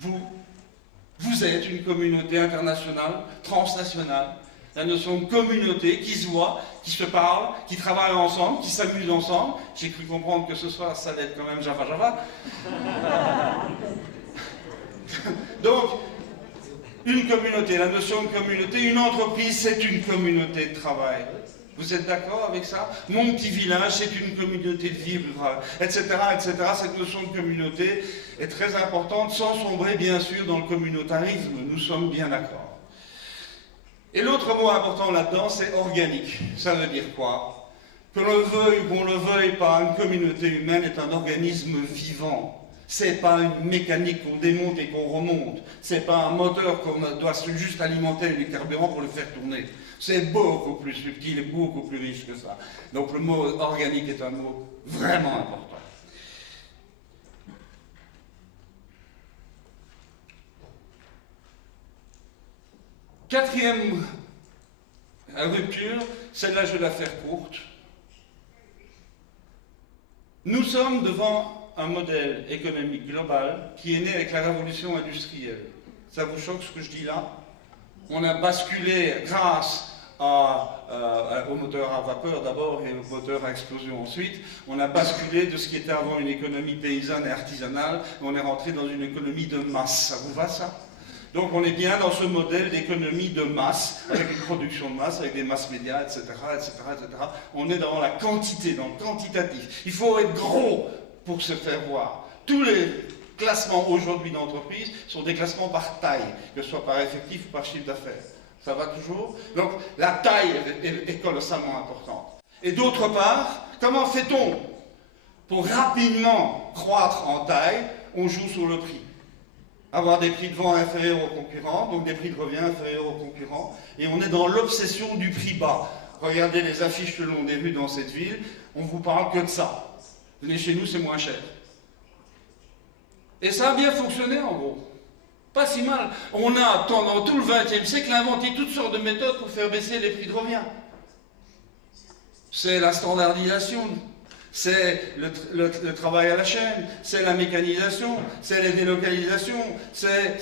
vous êtes une communauté internationale, transnationale. La notion de communauté qui se voit, qui se parle, qui travaille ensemble, qui s'amuse ensemble. J'ai cru comprendre que ce soir, ça allait être quand même Java. Donc, une communauté, la notion de communauté, une entreprise, c'est une communauté de travail. Vous êtes d'accord avec ça? Mon petit village, c'est une communauté de vie rurale, etc., etc. Cette notion de communauté est très importante, sans sombrer bien sûr dans le communautarisme, nous sommes bien d'accord. Et l'autre mot important là-dedans, c'est organique. Ça veut dire quoi? Que l'on le veuille ou qu'on ne le veuille pas, une communauté humaine est un organisme vivant. C'est pas une mécanique qu'on démonte et qu'on remonte. C'est pas un moteur qu'on doit juste alimenter du carburant pour le faire tourner. C'est beaucoup plus subtil et beaucoup plus riche que ça. Donc le mot organique est un mot vraiment important. Quatrième rupture, celle-là je vais la faire courte. Nous sommes devant un modèle économique global qui est né avec la révolution industrielle. Ça vous choque ce que je dis là? On a basculé grâce au moteur à vapeur d'abord et au moteur à explosion ensuite. On a basculé de ce qui était avant une économie paysanne et artisanale, on est rentré dans une économie de masse. Ça vous va ça? Donc on est bien dans ce modèle d'économie de masse, avec une production de masse, avec des masses médias, etc., etc., etc. On est dans la quantité, dans le quantitatif. Il faut être gros pour se faire voir. Tous les classements aujourd'hui d'entreprise sont des classements par taille, que ce soit par effectif ou par chiffre d'affaires. Ça va toujours? Donc la taille est colossalement importante. Et d'autre part, comment fait-on pour rapidement croître en taille? On joue sur le prix. Avoir des prix de vente inférieurs aux concurrents, donc des prix de revient inférieurs aux concurrents, et on est dans l'obsession du prix bas. Regardez les affiches le long des rues dans cette ville, on vous parle que de ça. Venez chez nous, c'est moins cher. Et ça a bien fonctionné en gros. Pas si mal. On a, pendant tout le XXe siècle, inventé toutes sortes de méthodes pour faire baisser les prix de revient. C'est la standardisation, c'est le travail à la chaîne, c'est la mécanisation, c'est les délocalisations, et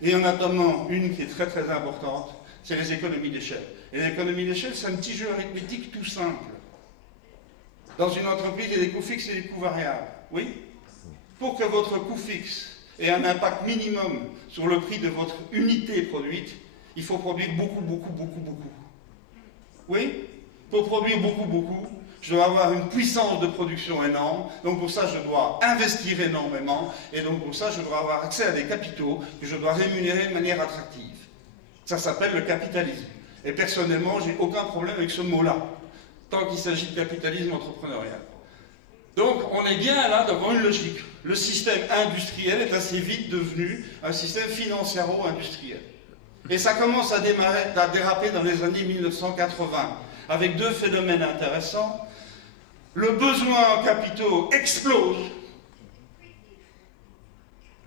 il y en a notamment une qui est très très importante, c'est les économies d'échelle. Et l'économie d'échelle, c'est un petit jeu arithmétique tout simple. Dans une entreprise, il y a des coûts fixes et des coûts variables. Oui? Pour que votre coût fixe ait un impact minimum sur le prix de votre unité produite, il faut produire beaucoup. Oui? Pour produire beaucoup, je dois avoir une puissance de production énorme, donc pour ça je dois investir énormément, et donc pour ça je dois avoir accès à des capitaux que je dois rémunérer de manière attractive. Ça s'appelle le capitalisme. Et personnellement, j'ai aucun problème avec ce mot-là, tant qu'il s'agit de capitalisme entrepreneurial. Donc, on est bien là devant une logique. Le système industriel est assez vite devenu un système financiero-industriel. Et ça commence à déraper dans les années 1980, avec deux phénomènes intéressants. Le besoin en capitaux explose,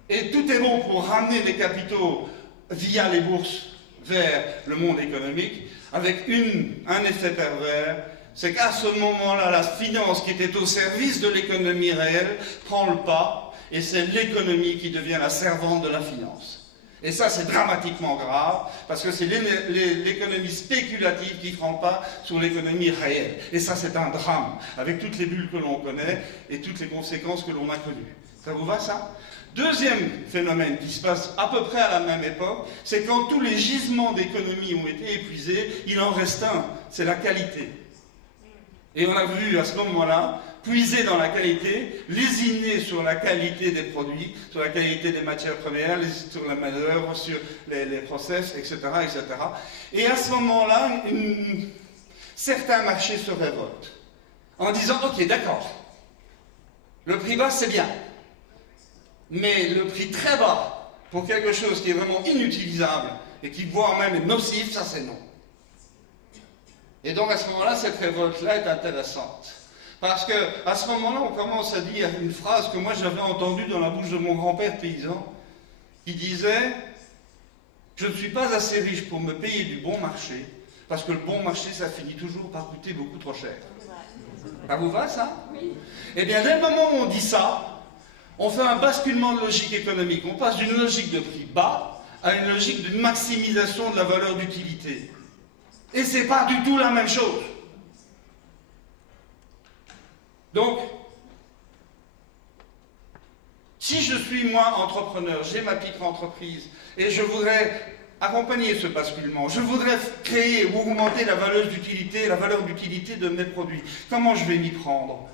et tout est bon pour ramener les capitaux via les bourses vers le monde économique, avec un effet pervers, c'est qu'à ce moment-là, la finance qui était au service de l'économie réelle prend le pas, et c'est l'économie qui devient la servante de la finance. Et ça, c'est dramatiquement grave, parce que c'est l'économie spéculative qui prend pas sur l'économie réelle. Et ça, c'est un drame, avec toutes les bulles que l'on connaît et toutes les conséquences que l'on a connues. Ça vous va, ça? Deuxième phénomène qui se passe à peu près à la même époque, c'est quand tous les gisements d'économie ont été épuisés, il en reste un, c'est la qualité. Et on a vu à ce moment-là, puiser dans la qualité, lésiner sur la qualité des produits, sur la qualité des matières premières, sur la main-d'œuvre, sur les process, etc., etc. Et à ce moment-là, certains marchés se révoltent en disant « Ok, d'accord, le prix bas, c'est bien. Mais le prix très bas pour quelque chose qui est vraiment inutilisable et qui voire même est nocif, ça c'est non. » Et donc à ce moment-là, cette révolte-là est intéressante. Parce qu'à ce moment-là, on commence à dire une phrase que moi j'avais entendue dans la bouche de mon grand-père paysan, qui disait « Je ne suis pas assez riche pour me payer du bon marché, parce que le bon marché, ça finit toujours par coûter beaucoup trop cher. » Ça vous va, ça? Oui. Eh bien, dès le moment où on dit ça, on fait un basculement de logique économique. On passe d'une logique de prix bas à une logique de maximisation de la valeur d'utilité. Et ce n'est pas du tout la même chose. Donc, si je suis moi entrepreneur, j'ai ma petite entreprise et je voudrais accompagner ce basculement, je voudrais créer ou augmenter la valeur d'utilité de mes produits, comment je vais m'y prendre?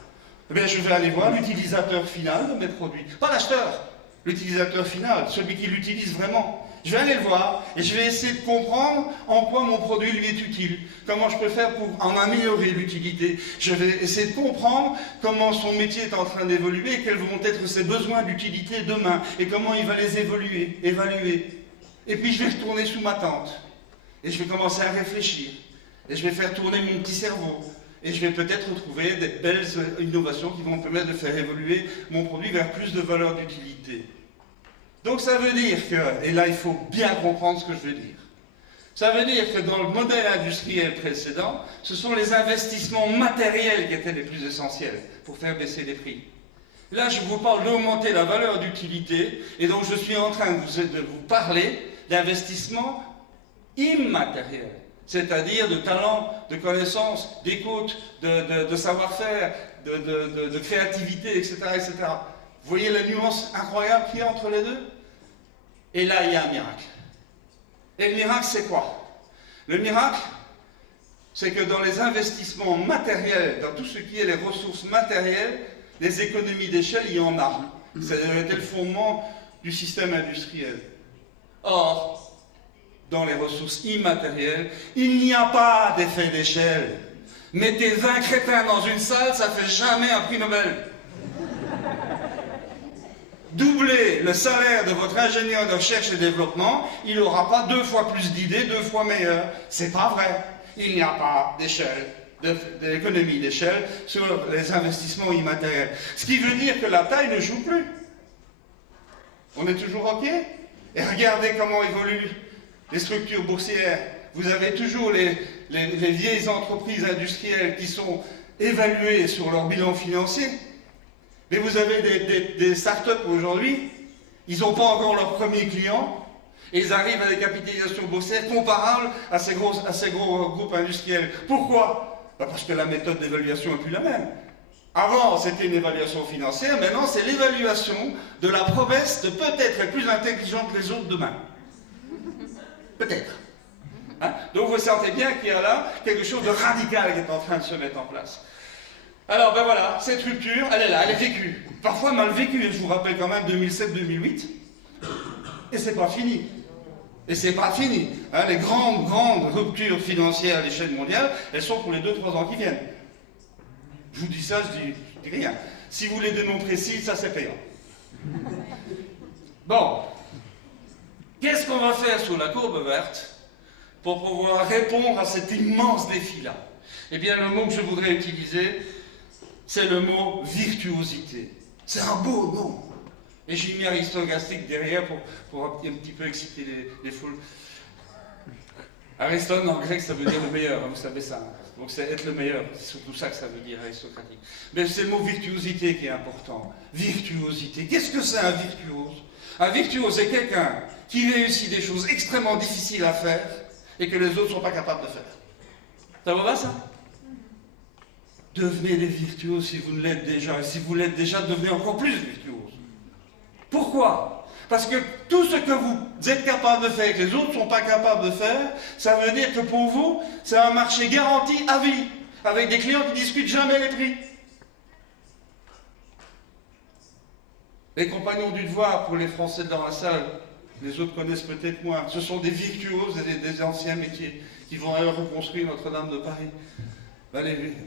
Eh bien, je vais aller voir l'utilisateur final de mes produits, pas l'acheteur, l'utilisateur final, celui qui l'utilise vraiment. Je vais aller le voir et je vais essayer de comprendre en quoi mon produit lui est utile, comment je peux faire pour en améliorer l'utilité. Je vais essayer de comprendre comment son métier est en train d'évoluer et quels vont être ses besoins d'utilité demain et comment il va les évaluer. Et puis je vais retourner sous ma tente et je vais commencer à réfléchir et je vais faire tourner mon petit cerveau. Et je vais peut-être trouver des belles innovations qui vont me permettre de faire évoluer mon produit vers plus de valeur d'utilité. Donc ça veut dire que, et là il faut bien comprendre ce que je veux dire, ça veut dire que dans le modèle industriel précédent, ce sont les investissements matériels qui étaient les plus essentiels pour faire baisser les prix. Là je vous parle d'augmenter la valeur d'utilité, et donc je suis en train de vous parler d'investissements immatériels. C'est-à-dire de talent, de connaissances, d'écoute, de savoir-faire, de créativité, etc., etc. Vous voyez la nuance incroyable qu'il y a entre les deux? Et là, il y a un miracle. Et le miracle, c'est quoi? Le miracle, c'est que dans les investissements matériels, dans tout ce qui est les ressources matérielles, les économies d'échelle, il y en a. Ça a été le fondement du système industriel. Or, dans les ressources immatérielles, il n'y a pas d'effet d'échelle. Mettez 20 crétins dans une salle, ça ne fait jamais un prix Nobel. Doublez le salaire de votre ingénieur de recherche et développement, il n'aura pas 2 fois plus d'idées, 2 fois meilleures. C'est pas vrai. Il n'y a pas d'échelle, d'économie d'échelle sur les investissements immatériels. Ce qui veut dire que la taille ne joue plus. On est toujours OK? Et regardez comment évoluent les structures boursières. Vous avez toujours les vieilles entreprises industrielles qui sont évaluées sur leur bilan financier. Mais vous avez des startups aujourd'hui, ils n'ont pas encore leur premier client, et ils arrivent à des capitalisations boursières comparables à ces gros groupes industriels. Pourquoi? Parce que la méthode d'évaluation n'est plus la même. Avant, c'était une évaluation financière, maintenant c'est l'évaluation de la promesse de peut-être être plus intelligent que les autres demain. Peut-être. Hein? Donc vous sentez bien qu'il y a là quelque chose de radical qui est en train de se mettre en place. Alors ben voilà, cette rupture, elle est là, elle est vécue. Parfois mal vécue, je vous rappelle quand même 2007-2008. Et c'est pas fini. Et c'est pas fini. Hein, les grandes ruptures financières à l'échelle mondiale, elles sont pour les 2-3 ans qui viennent. Je vous dis ça, je dis rien. Si vous les démontrez ici, ça c'est payant. Bon. Qu'est-ce qu'on va faire sous la courbe verte pour pouvoir répondre à cet immense défi-là? Eh bien, le mot que je voudrais utiliser, c'est le mot virtuosité. C'est un beau mot. Et j'ai mis aristogastique derrière pour un petit peu exciter les foules. Ariston, en grec, ça veut dire le meilleur, hein, vous savez ça. Donc c'est être le meilleur, c'est surtout ça que ça veut dire aristocratique. Mais c'est le mot virtuosité qui est important. Virtuosité. Qu'est-ce que c'est un virtuose? Un virtuose, c'est quelqu'un qui réussit des choses extrêmement difficiles à faire et que les autres ne sont pas capables de faire. Ça vous va ça? Devenez des virtuoses si vous ne l'êtes déjà. Et si vous l'êtes déjà, devenez encore plus virtuose. Pourquoi? Parce que tout ce que vous êtes capable de faire et que les autres ne sont pas capables de faire, ça veut dire que pour vous, c'est un marché garanti à vie, avec des clients qui ne discutent jamais les prix. Les compagnons du devoir, pour les Français dans la salle, les autres connaissent peut-être moins, ce sont des virtuoses et des anciens métiers qui vont reconstruire Notre-Dame de Paris.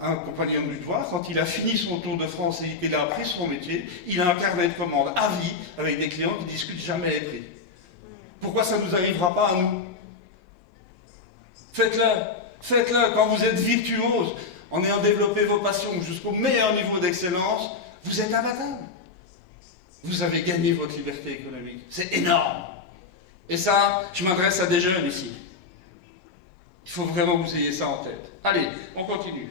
Un compagnon du devoir, quand il a fini son tour de France et qu'il a appris son métier, il a un carnet de commandes à vie avec des clients qui ne discutent jamais les prix. Pourquoi ça ne nous arrivera pas à nous? Faites-le quand vous êtes virtuose, en ayant développé vos passions jusqu'au meilleur niveau d'excellence, vous êtes imbattable. Vous avez gagné votre liberté économique. C'est énorme. Et ça, je m'adresse à des jeunes ici. Il faut vraiment que vous ayez ça en tête. Allez, on continue.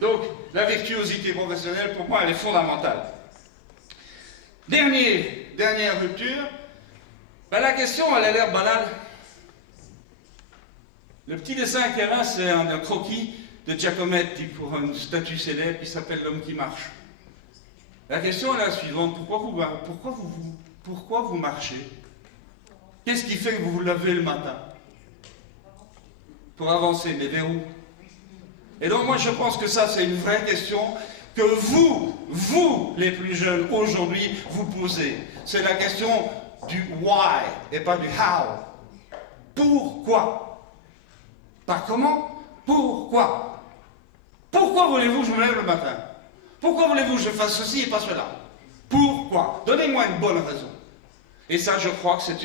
Donc, la virtuosité professionnelle, pour moi, elle est fondamentale. Dernière rupture. Ben, la question, elle a l'air banale. Le petit dessin qu'il y a là, c'est un croquis de Giacometti pour une statue célèbre qui s'appelle L'homme qui marche. La question est la suivante. Pourquoi vous marchez? Qu'est-ce qui fait que vous vous levez le matin? Pour avancer, mais vers où? Et donc moi je pense que ça c'est une vraie question que vous les plus jeunes aujourd'hui vous posez. C'est la question du why et pas du how. Pourquoi? Pas comment, pourquoi? Pourquoi voulez-vous que je me lève le matin? Pourquoi voulez-vous que je fasse ceci et pas cela? Pourquoi? Donnez-moi une bonne raison. Et ça je crois que c'est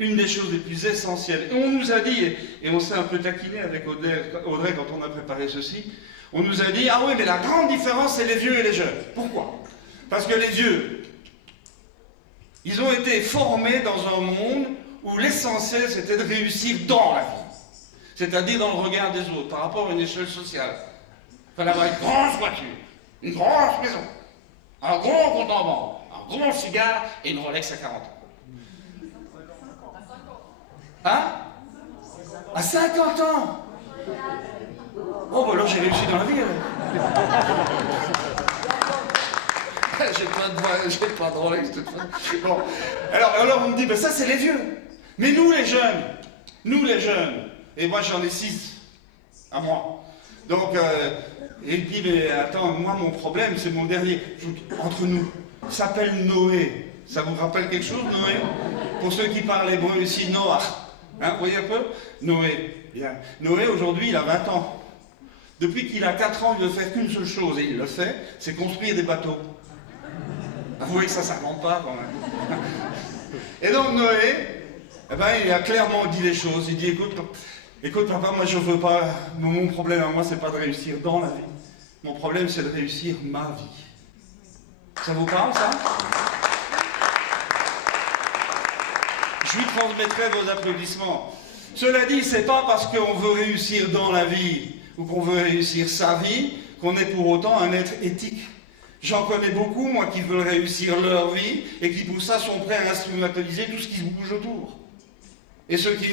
une des choses les plus essentielles. Et on nous a dit, et on s'est un peu taquiné avec Audrey quand on a préparé ceci, on nous a dit, ah oui, mais la grande différence, c'est les vieux et les jeunes. Pourquoi? Parce que les vieux, ils ont été formés dans un monde où l'essentiel, c'était de réussir dans la vie. C'est-à-dire dans le regard des autres, par rapport à une échelle sociale. Il fallait avoir une grosse voiture, une grosse maison, un gros compte en banque, un gros cigare et une Rolex à 40 ans. Hein? À 50 ans? Oh, bah alors j'ai réussi dans la vie. J'ai pas de Rolex de toute façon. Bon. Alors on me dit, ben ça c'est les vieux. Mais nous les jeunes, et moi j'en ai 6 à moi. Donc, il dit, mais attends, moi mon problème, c'est mon dernier, entre nous, il s'appelle Noé. Ça vous rappelle quelque chose, Noé? Pour ceux qui parlent hébreu ici, Noah. Hein, vous voyez un peu? Noé. Bien. Noé, aujourd'hui, il a 20 ans. Depuis qu'il a 4 ans, il ne veut faire qu'une seule chose, et il le fait, c'est construire des bateaux. Vous voyez que ça ne compte pas, quand même. Et donc, Noé, eh ben, il a clairement dit les choses. Il dit, écoute, papa, moi, je veux pas... Mon problème à moi, c'est pas de réussir dans la vie. Mon problème, c'est de réussir ma vie. Ça vous parle, ça? Je lui transmettrai vos applaudissements. Cela dit, c'est pas parce qu'on veut réussir dans la vie ou qu'on veut réussir sa vie qu'on est pour autant un être éthique. J'en connais beaucoup, moi, qui veulent réussir leur vie et qui pour ça sont prêts à instrumentaliser tout ce qui se bouge autour. Et ceux qui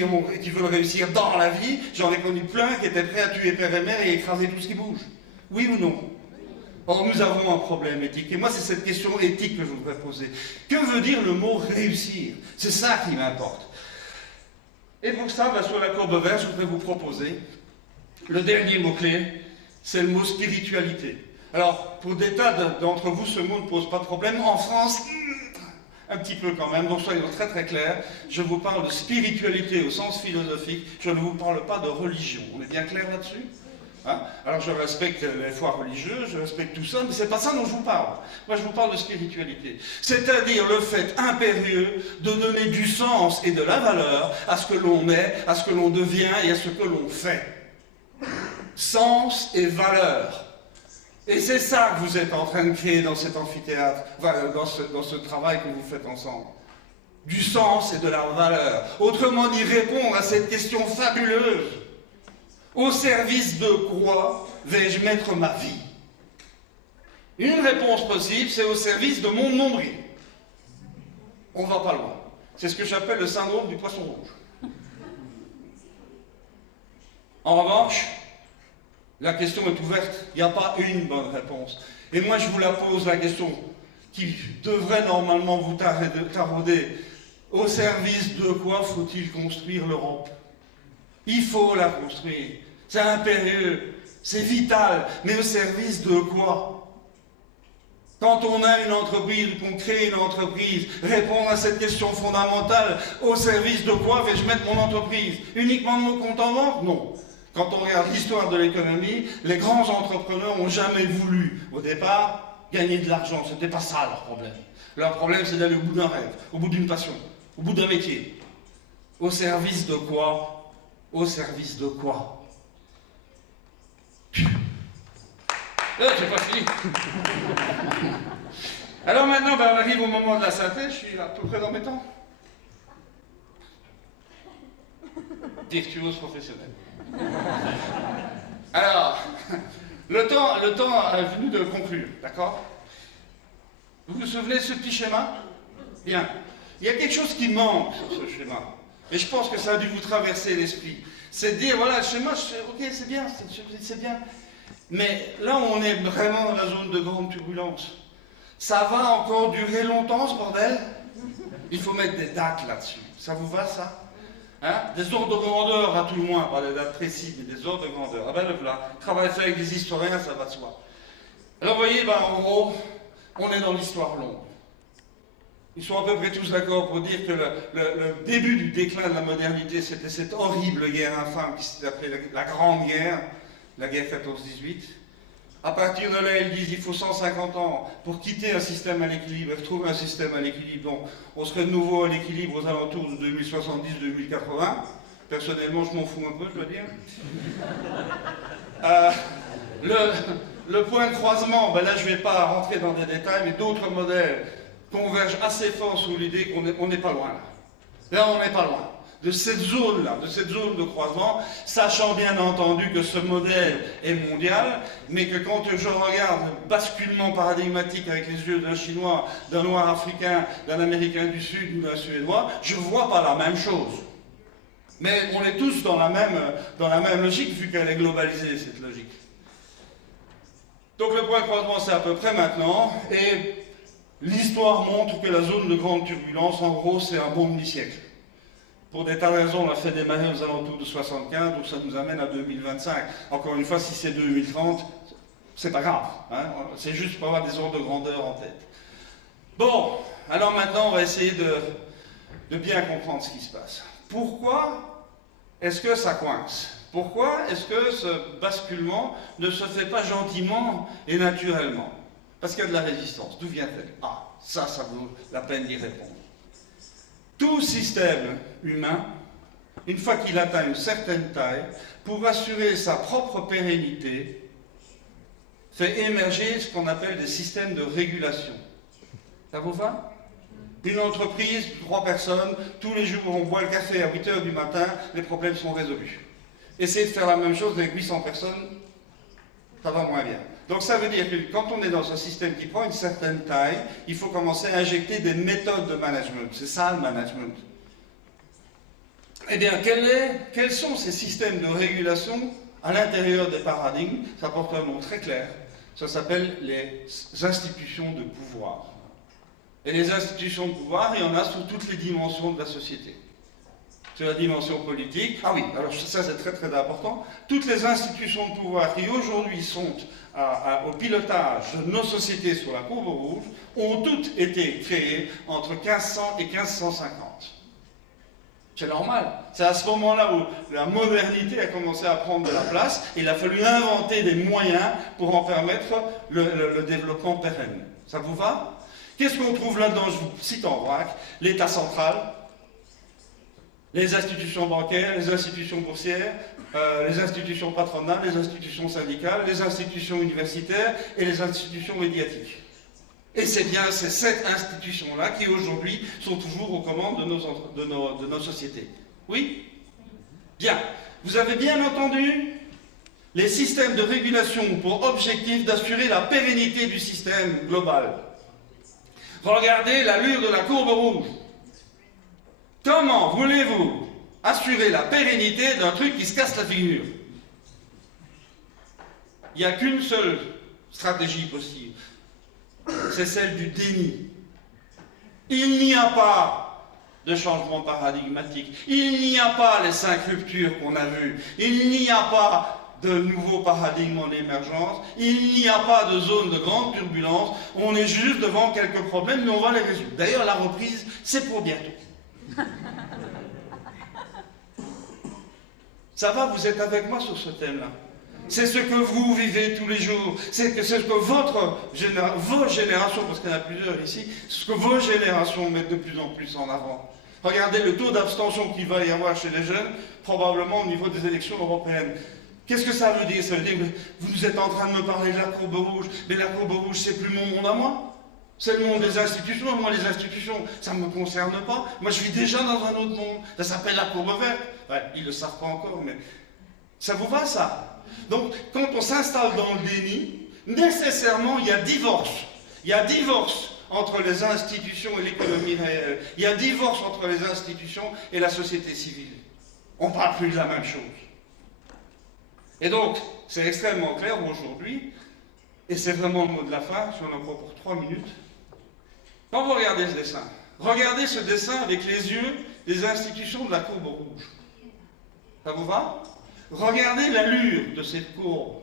veulent réussir dans la vie, j'en ai connu plein qui étaient prêts à tuer père et mère et écraser tout ce qui bouge. Oui ou non? Or, nous avons un problème éthique. Et moi, c'est cette question éthique que je voudrais poser. Que veut dire le mot réussir? C'est ça qui m'importe. Et pour ça, sur la courbe verte, je voudrais vous proposer le dernier mot-clé, c'est le mot spiritualité. Alors, pour des tas d'entre vous, ce mot ne pose pas de problème. En France, un petit peu quand même, donc soyons très très clairs, je vous parle de spiritualité au sens philosophique, je ne vous parle pas de religion. On est bien clair là-dessus? Hein? Alors je respecte les foi religieuses, je respecte tout ça, mais c'est pas ça dont je vous parle. Moi je vous parle de spiritualité. C'est-à-dire le fait impérieux de donner du sens et de la valeur à ce que l'on est, à ce que l'on devient et à ce que l'on fait. Sens et valeur. Et c'est ça que vous êtes en train de créer dans cet amphithéâtre, dans ce travail que vous faites ensemble. Du sens et de la valeur. Autrement dit, répondre à cette question fabuleuse. Au service de quoi vais-je mettre ma vie? Une réponse possible, c'est au service de mon nombril. On ne va pas loin. C'est ce que j'appelle le syndrome du poisson rouge. En revanche, la question est ouverte. Il n'y a pas une bonne réponse. Et moi, je vous la pose, la question qui devrait normalement vous tarauder. Au service de quoi faut-il construire l'Europe? Il faut la construire. C'est impérieux, c'est vital, mais au service de quoi? Quand on a une entreprise, qu'on crée une entreprise, répondre à cette question fondamentale, au service de quoi vais-je mettre mon entreprise? Uniquement de mon compte en banque? Non. Quand on regarde l'histoire de l'économie, les grands entrepreneurs n'ont jamais voulu, au départ, gagner de l'argent. Ce n'était pas ça leur problème. Leur problème, c'est d'aller au bout d'un rêve, au bout d'une passion, au bout d'un métier. Au service de quoi? Au service de quoi? C'est pas fini. Alors maintenant, on arrive au moment de la synthèse. Je suis à peu près dans mes temps. Virtuose professionnel. Alors, le temps est venu de conclure, d'accord? Vous vous souvenez de ce petit schéma? Bien. Il y a quelque chose qui manque sur ce schéma. Et je pense que ça a dû vous traverser l'esprit. C'est de dire, voilà, le schéma, ok, c'est bien, c'est bien. Mais là, on est vraiment dans la zone de grande turbulence. Ça va encore durer longtemps, ce bordel? Il faut mettre des dates là-dessus. Ça vous va, ça? Hein? Des ordres de grandeur, à tout le moins, pas des dates précises, mais des ordres de grandeur. Ah ben, le voilà. Travailler fait avec des historiens, ça va de soi. Alors, vous voyez, en gros, on est dans l'histoire longue. Ils sont à peu près tous d'accord pour dire que le début du déclin de la modernité, c'était cette horrible guerre infâme qui s'est appelée la Grande Guerre, la guerre 14-18. À partir de là, ils disent qu'il faut 150 ans pour quitter un système à l'équilibre et retrouver un système à l'équilibre. Donc, on serait de nouveau à l'équilibre aux alentours de 2070-2080. Personnellement, je m'en fous un peu, je dois dire. Le point de croisement, ben là, je ne vais pas rentrer dans des détails, mais d'autres modèles convergent assez fort sous l'idée qu'on n'est pas loin. Là, on n'est pas loin de cette zone-là, de cette zone de croisement, sachant bien entendu que ce modèle est mondial, mais que quand je regarde le basculement paradigmatique avec les yeux d'un Chinois, d'un Noir africain, d'un Américain du Sud ou d'un Suédois, je ne vois pas la même chose. Mais on est tous dans la même logique, vu qu'elle est globalisée, cette logique. Donc le point de croisement, c'est à peu près maintenant, et l'histoire montre que la zone de grande turbulence, en gros, c'est un bon demi-siècle. Pour des tas de raisons, on a fait démarrer aux alentours de 75, donc ça nous amène à 2025. Encore une fois, si c'est 2030, c'est pas grave. Hein, c'est juste pour avoir des ordres de grandeur en tête. Bon, alors maintenant, on va essayer de bien comprendre ce qui se passe. Pourquoi est-ce que ça coince? Pourquoi est-ce que ce basculement ne se fait pas gentiment et naturellement? Parce qu'il y a de la résistance. D'où vient-elle? Ah, ça vaut la peine d'y répondre. Tout système humain, une fois qu'il atteint une certaine taille, pour assurer sa propre pérennité, fait émerger ce qu'on appelle des systèmes de régulation. Ça vous va? Une entreprise, 3 personnes, tous les jours on boit le café à 8 h du matin, les problèmes sont résolus. Essayez de faire la même chose avec 800 personnes, ça va moins bien. Donc ça veut dire que quand on est dans un système qui prend une certaine taille, il faut commencer à injecter des méthodes de management. C'est ça le management. Eh bien, quels sont ces systèmes de régulation à l'intérieur des paradigmes? Ça porte un nom très clair. Ça s'appelle les institutions de pouvoir. Et les institutions de pouvoir, il y en a sous toutes les dimensions de la société. Sur la dimension politique, ah oui, alors ça c'est très très important, toutes les institutions de pouvoir qui aujourd'hui sont au pilotage de nos sociétés sur la courbe rouge ont toutes été créées entre 1500 et 1550. C'est normal. C'est à ce moment-là où la modernité a commencé à prendre de la place. Il a fallu inventer des moyens pour en permettre le développement pérenne. Ça vous va? Qu'est-ce qu'on trouve là-dedans? Je vous cite en vrac. L'État central, les institutions bancaires, les institutions boursières, les institutions patronales, les institutions syndicales, les institutions universitaires et les institutions médiatiques. Et c'est bien ces 7 institutions-là qui aujourd'hui sont toujours aux commandes de nos sociétés. Oui? Bien. Vous avez bien entendu? Les systèmes de régulation ont pour objectif d'assurer la pérennité du système global. Regardez l'allure de la courbe rouge. Comment voulez-vous assurer la pérennité d'un truc qui se casse la figure? Il n'y a qu'une seule stratégie possible. C'est celle du déni. Il n'y a pas de changement paradigmatique. Il n'y a pas les 5 ruptures qu'on a vues. Il n'y a pas de nouveaux paradigmes en émergence. Il n'y a pas de zone de grande turbulence. On est juste devant quelques problèmes, mais on va les résoudre. D'ailleurs, la reprise, c'est pour bientôt. Ça va, vous êtes avec moi sur ce thème-là? C'est ce que vous vivez tous les jours. C'est ce que vos générations, parce qu'il y en a plusieurs ici, ce que vos générations mettent de plus en plus en avant. Regardez le taux d'abstention qu'il va y avoir chez les jeunes, probablement au niveau des élections européennes. Qu'est-ce que ça veut dire? Ça veut dire que vous êtes en train de me parler de la courbe rouge, mais la courbe rouge, c'est plus mon monde à moi. C'est le monde des institutions. Moi, les institutions, ça ne me concerne pas. Moi, je vis déjà dans un autre monde. Ça s'appelle la courbe verte. Ouais, ils ne le savent pas encore, mais ça vous va, ça? Donc, quand on s'installe dans le déni, nécessairement, il y a divorce. Il y a divorce entre les institutions et l'économie réelle. Il y a divorce entre les institutions et la société civile. On ne parle plus de la même chose. Et donc, c'est extrêmement clair aujourd'hui, et c'est vraiment le mot de la fin, si on en prend pour 3 minutes. Quand vous regardez ce dessin, regardez ce dessin avec les yeux des institutions de la courbe rouge. Ça vous va? Regardez l'allure de cette courbe.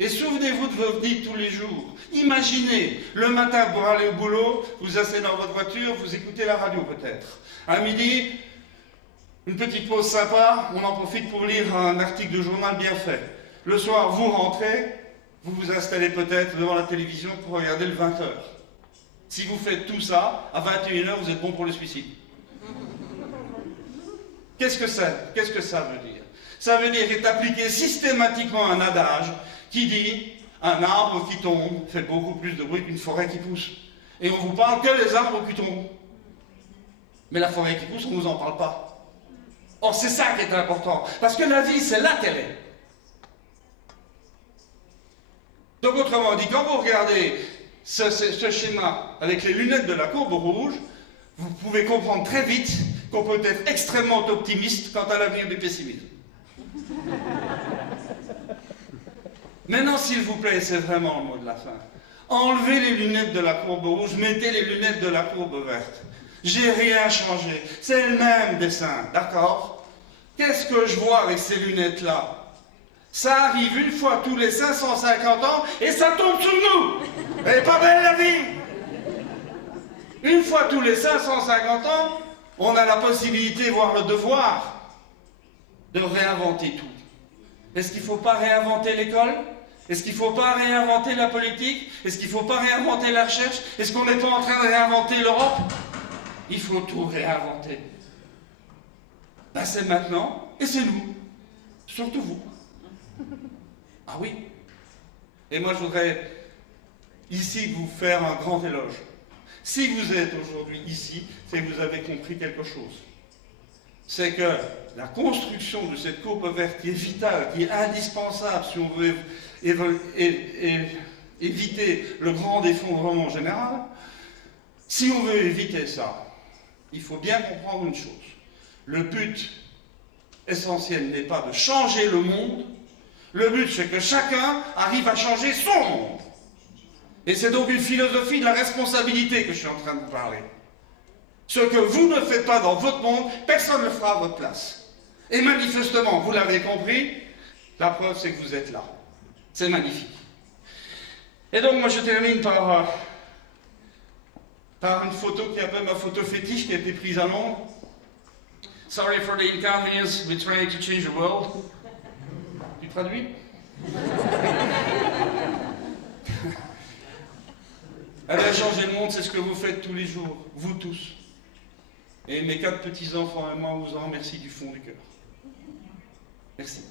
Et souvenez-vous de vos vies tous les jours. Imaginez, le matin pour aller au boulot, vous asseyez dans votre voiture, vous écoutez la radio peut-être. À midi, une petite pause sympa, on en profite pour lire un article de journal bien fait. Le soir, vous rentrez, vous vous installez peut-être devant la télévision pour regarder le 20h. Si vous faites tout ça, à 21h, vous êtes bon pour le suicide. Qu'est-ce que c'est? Qu'est-ce que ça veut dire? Ça veut dire qu'il est appliqué systématiquement un adage qui dit un arbre qui tombe fait beaucoup plus de bruit qu'une forêt qui pousse. Et on vous parle que des arbres qui tombent. Mais la forêt qui pousse, on ne vous en parle pas. Or, c'est ça qui est important. Parce que la vie, c'est là qu'elle est. Donc, autrement dit, quand vous regardez ce schéma avec les lunettes de la courbe rouge, vous pouvez comprendre très vite qu'on peut être extrêmement optimiste quant à l'avenir du pessimisme. Maintenant, s'il vous plaît, c'est vraiment le mot de la fin. Enlevez les lunettes de la courbe rouge, mettez les lunettes de la courbe verte. J'ai rien changé. C'est le même dessin, d'accord? Qu'est-ce que je vois avec ces lunettes-là? Ça arrive une fois tous les 550 ans et ça tombe sur nous. Elle est pas belle la vie? Une fois tous les 550 ans, on a la possibilité, voire le devoir, de réinventer tout. Est-ce qu'il ne faut pas réinventer l'école? Est-ce qu'il ne faut pas réinventer la politique? Est-ce qu'il ne faut pas réinventer la recherche? Est-ce qu'on n'est pas en train de réinventer l'Europe? Il faut tout réinventer. Ben c'est maintenant, et c'est nous. Surtout vous. Ah oui. Et moi, je voudrais ici vous faire un grand éloge. Si vous êtes aujourd'hui ici, c'est que vous avez compris quelque chose. C'est que la construction de cette courbe verte qui est vitale, qui est indispensable si on veut éviter le grand effondrement général, si on veut éviter ça, il faut bien comprendre une chose. Le but essentiel n'est pas de changer le monde, le but c'est que chacun arrive à changer son monde. Et c'est donc une philosophie de la responsabilité que je suis en train de vous parler. Ce que vous ne faites pas dans votre monde, personne ne le fera à votre place. Et manifestement, vous l'avez compris, la preuve c'est que vous êtes là. C'est magnifique. Et donc moi je termine par une photo qui est un peu ma photo fétiche qui a été prise à Londres. Sorry for the inconvenience, we're trying to change the world. Tu traduis? Allez changer le monde, c'est ce que vous faites tous les jours, vous tous. Et mes 4 petits-enfants et moi vous en remercie du fond du cœur. Merci.